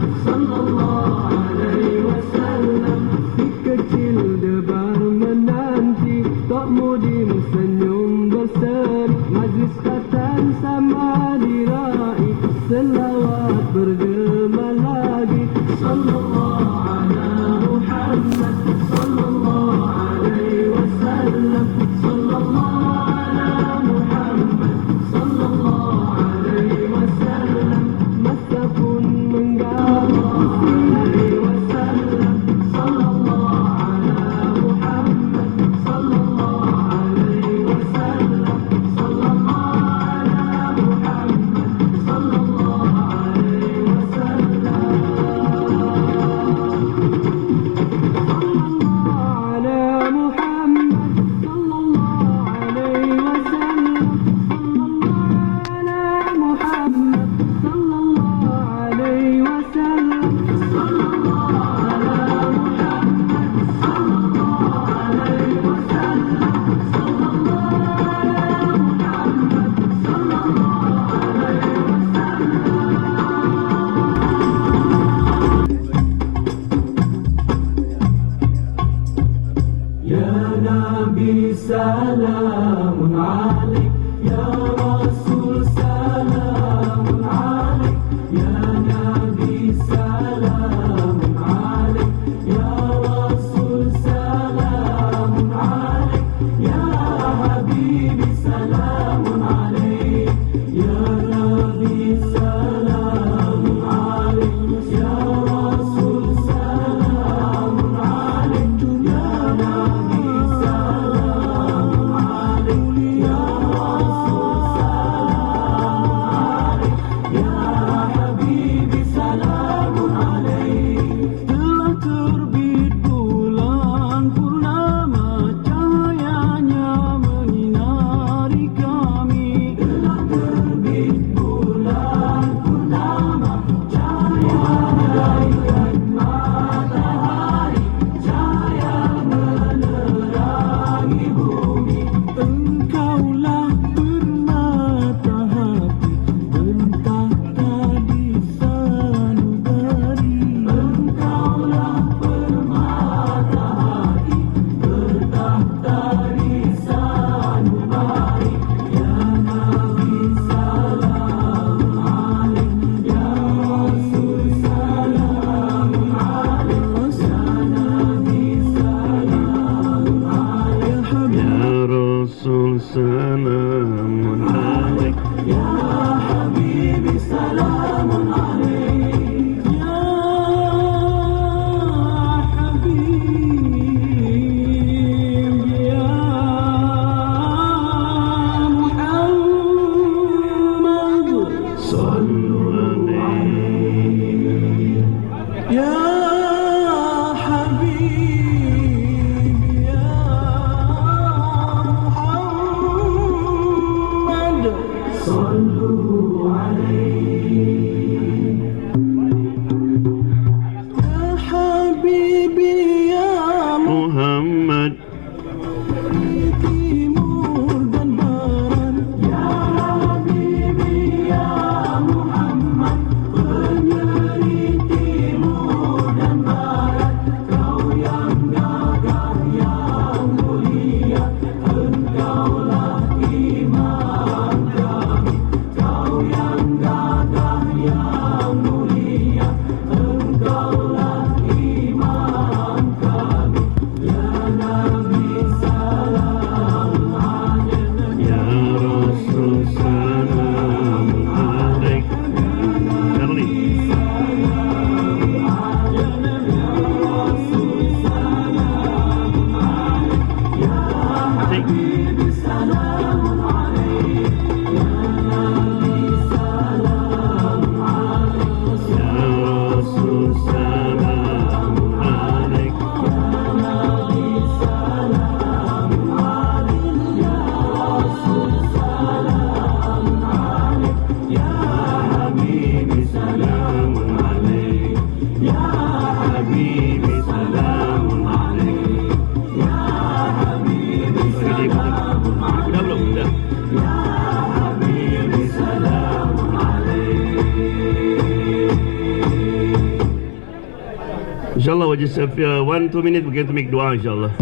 Inshallah, we'll just have 1-2 minutes. We're going to make dua, inshallah.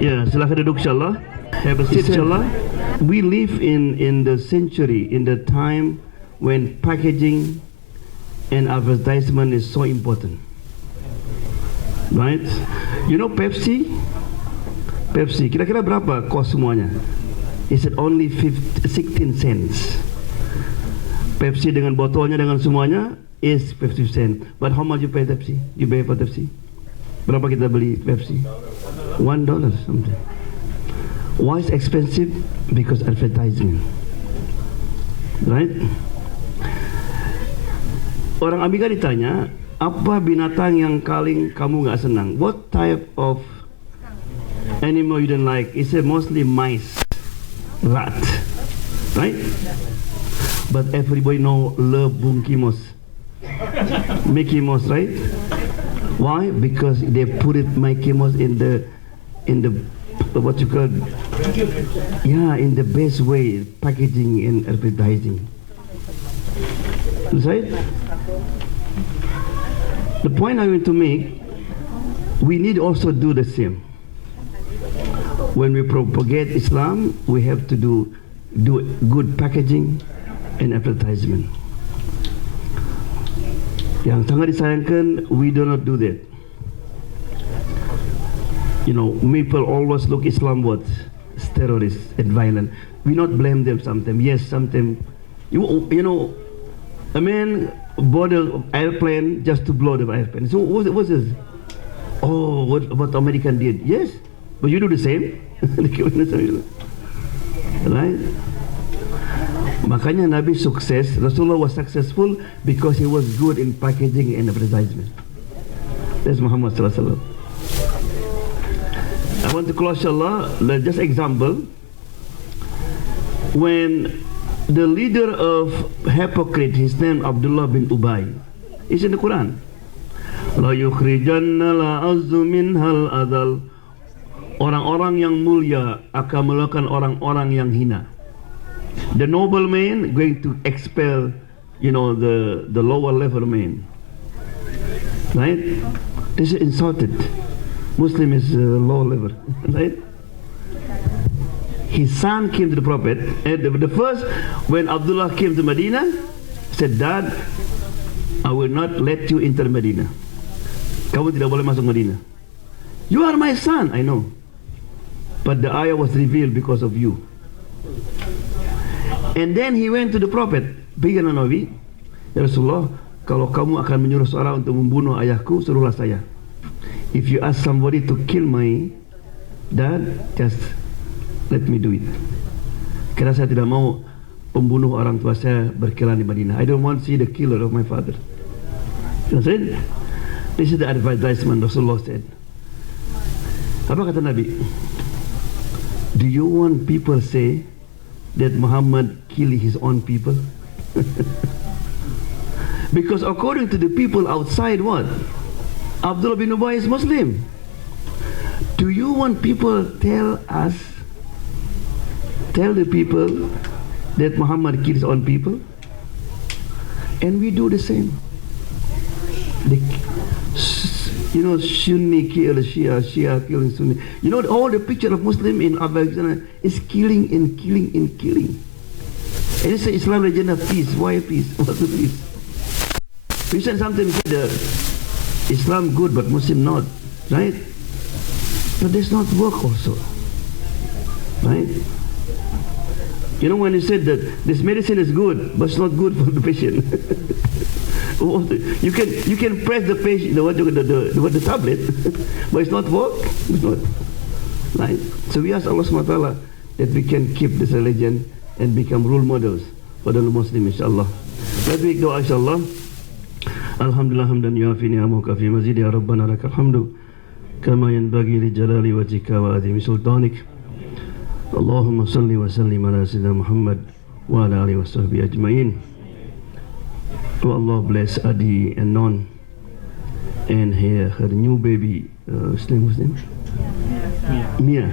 Ya, silakan duduk insyaAllah. Have a seat insyaAllah. We live in the century, in the time when packaging and advertisement is so important. Right? You know Pepsi? Pepsi, kira-kira berapa kos semuanya? Is it only 16 cents? Pepsi dengan botolnya dengan semuanya is 50 cents. But how much you pay Pepsi? You pay for Pepsi? Berapa kita beli Pepsi? $1 something. Why is expensive? Because advertisement. Right? Orang Amerika ditanya, apa binatang yang paling kamu nggak senang? What type of animal you don't like? It's mostly mice, rat, right? But everybody love Mickey Mouse, right? Why? Because they put Mickey Mouse in the what you call, in the best way, packaging and advertising. Right? The point I want to make, we need also do the same. When we propagate Islam, we have to do good packaging and advertisement. Yang sangat disayangkan, we do not do that. You know, people always look Islam what? As terrorists and violent. We not blame them sometimes. Yes, sometimes. You know, a man bought an airplane just to blow the airplane. So what's this? Oh, what American did? Yes, but you do the same. Right? Makanya Nabi sukses. Rasulullah was successful because he was good in packaging and advertisement. That's Muhammad Sallallahu Alaihi Wasallam. I want to close, inshallah, just example. When the leader of hypocrite, his name Abdullah bin Ubay, is in the Quran. La yukhrijanna la azzu minhal adal. Orang-orang yang mulia akan melakukan orang-orang yang hina. The noble man going to expel, the lower level man. Right? This is insulted. Muslim is low level, right? His son came to the Prophet, and the first, when Abdullah came to Medina, said, Dad, I will not let you enter Medina. Kamu tidak boleh masuk Medina. You are my son, I know. But the ayah was revealed because of you. And then he went to the Prophet, pergi ke Nabi, Ya Rasulullah, kalau kamu akan menyuruh seorang untuk membunuh ayahku, suruhlah saya. If you ask somebody to kill my dad, just let me do it. Karena saya tidak mau pembunuh orang tua saya berkeliaran di Madinah. I don't want to see the killer of my father. You know, this is the advertisement Rasulullah said. Apa kata Nabi? Do you want people say that Muhammad killed his own people? Because according to the people outside, what? Abdullah bin Ubay is Muslim. Do you want people tell the people that Muhammad killed his own people? And we do the same. Sunni kill Shia, Shia killing Sunni. You know, all the picture of Muslim in Afghanistan is killing and killing and killing. And it's an Islam legend of peace. Why peace? What's the peace? We said something, Islam good but Muslim not, right? But this not work also, right? You know, when you said that this medicine is good but it's not good for the patient. you can press the patient the tablet, but it's not work. It's not, right? So we ask Allah SWT, that we can keep this religion and become role models for the Muslim, inshallah. Let's make dua, inshallah. Alhamdulillah hamdan yuafi ni'amahu fi mazid ya rabbana lakal hamdu kama yanbaghi li jalali wajhika wa azimi sultanik. Allahumma salli wa sallim ala sayyidina Muhammad wa ala alihi wa sahbihi ajma'in. Oh Allah, bless Adi and Non and her new baby, what's name? Mia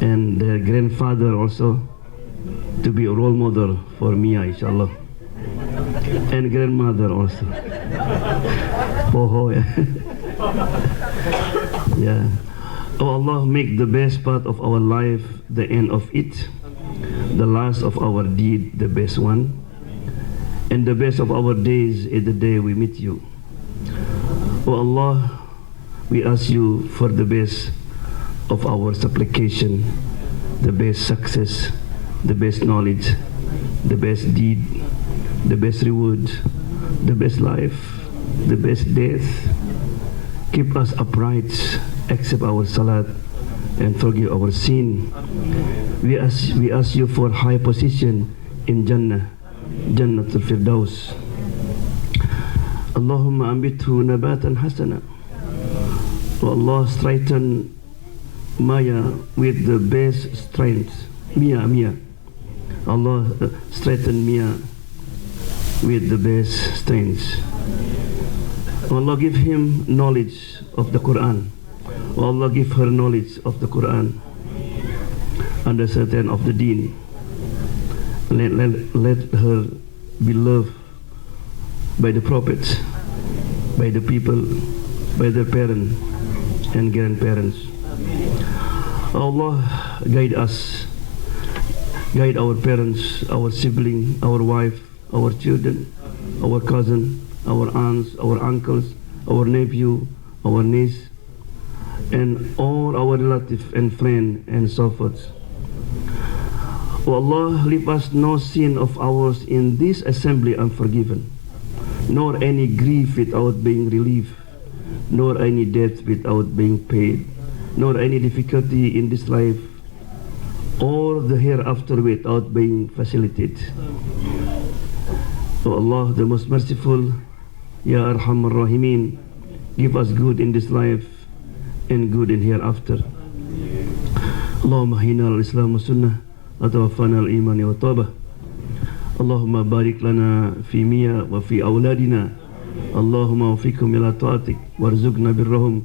and their grandfather also, to be a role model for Mia, inshallah, and grandmother also. Oh, yeah. Yeah. Oh Allah, make the best part of our life the end of it, the last of our deed the best one, and the best of our days is the day we meet you. Oh Allah, we ask you for the best of our supplication, the best success, the best knowledge, the best deed, the best reward, the best life, the best death. Keep us upright, accept our salat, and forgive our sin. We ask you for high position in Jannah, Jannatul Firdaus. Allahumma ambithu nabatan hasana. Oh Allah, strengthen Maya with the best strength. Mia. Allah, strengthen Mia with the best strength. Oh Allah, give him knowledge of the Quran. Oh Allah, give her knowledge of the Quran, understand of the Deen. Let her be loved by the prophets, by the people, by their parents and grandparents. Allah, guide us, guide our parents, our sibling, our wife, our children, our cousin, our aunts, our uncles, our nephew, our niece, and all our relatives and friends and so forth. O Allah, leave us no sin of ours in this assembly unforgiven, nor any grief without being relieved, nor any debt without being paid, nor any difficulty in this life or the hereafter without being facilitated. O Allah, the most merciful, Ya Arhamar Rahimin, give us good in this life and good in hereafter. Allahumma hina al-Islam wa sunnah, atawafana al-imani wa tabah. Allahumma barik lana fi Mia wa fi awladina. Allahumma wafikum ila ta'atik warzuqna birrahum.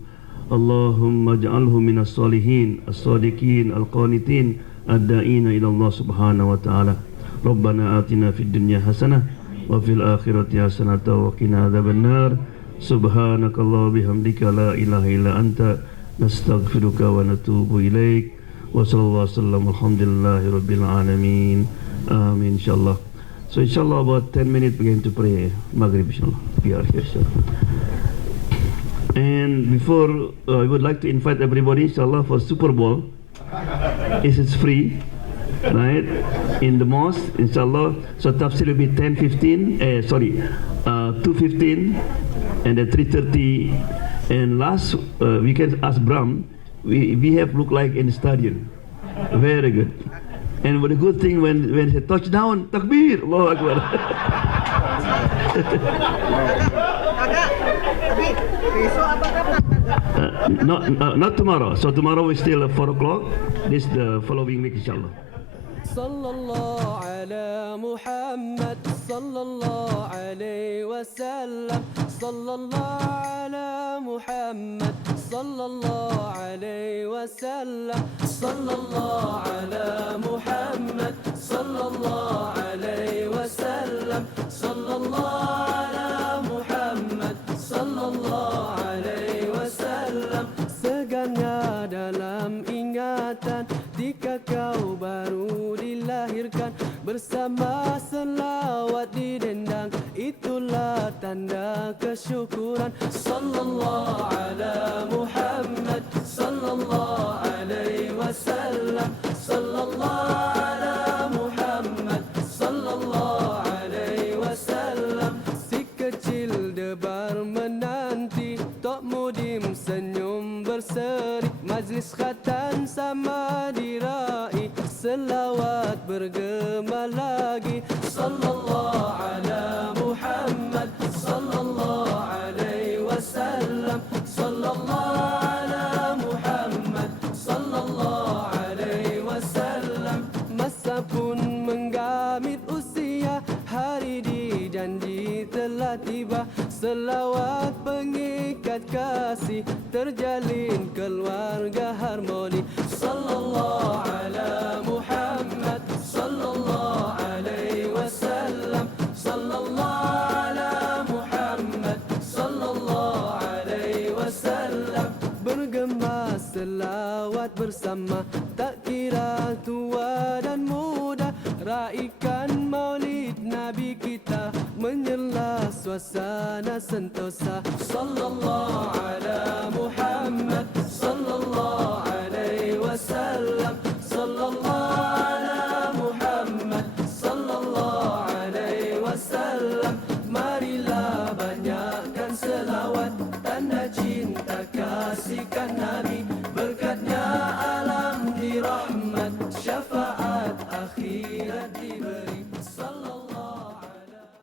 Allahumma ja'alhu minas salihin, as-sadiqin, al-qanitin, ad-da'ina ila Allah subhanahu wa ta'ala. Rabbana atina fid dunya hasanah wa fil akhirati hasanah wa qina adzaban nar. Subhanakallah bihamdika la ilaha illa anta nastaghfiruka wa natubu ilaik. Wa sallallahu wasallam alhamdulillahi rabbil alamin. Amin, inshallah. So inshallah about 10 minutes we're going to pray Maghrib, inshallah. We are here, inshallah. And before I would like to invite everybody, inshallah, for Super Bowl. It's free, right? In the mosque, inshallah. So tafsir will be 2:15, and at 3:30. And last, we can ask Bram. We have look like in the stadium. Very good. And what a good thing when he touchdown, takbir, Allahu Akbar. Not tomorrow. So tomorrow is still 4 o'clock. This the following week, inshallah. صلى الله على محمد صلى الله عليه وسلم صلى الله على محمد صلى الله عليه وسلم صلى الله على محمد صلى الله عليه وسلم صلى الله على محمد صلى الله عليه وسلم. Segarnya dalam ingatan jika kau baru dilahirkan, bersama selawat didendang, itulah tanda kesyukuran. Sallallahu ala Muhammad sallallahu alaihi wasallam sallallahu ala Muhammad sallallahu alaihi wasallam. Si kecil debar menanti tok mudi Taklim senyum berseri, majlis khatan sama dirai, selawat bergema lagi. Sallallahu ala Muhammad, sallallahu alaihi wasallam, sallallahu ala Muhammad, sallallahu alaihi wasallam. Masa pun menggamit usia, hari dijanji telah tiba. Selawat pengikat kasih, terjalin keluarga harmoni. Sallallahu ala Muhammad, sallallahu alaihi wasallam, sallallahu ala Muhammad, sallallahu alaihi wasallam. Bergema selawat bersama, tak kira tua dan muda, raikan maulid Nabi kita, menyela suasana sentosa. Sallallahu ala Muhammad, sallallahu alaihi wasallam, sallallahu ala Muhammad, sallallahu alaihi wasallam. Marilah banyakkan selawat, tanda cinta kasihkan Nabi.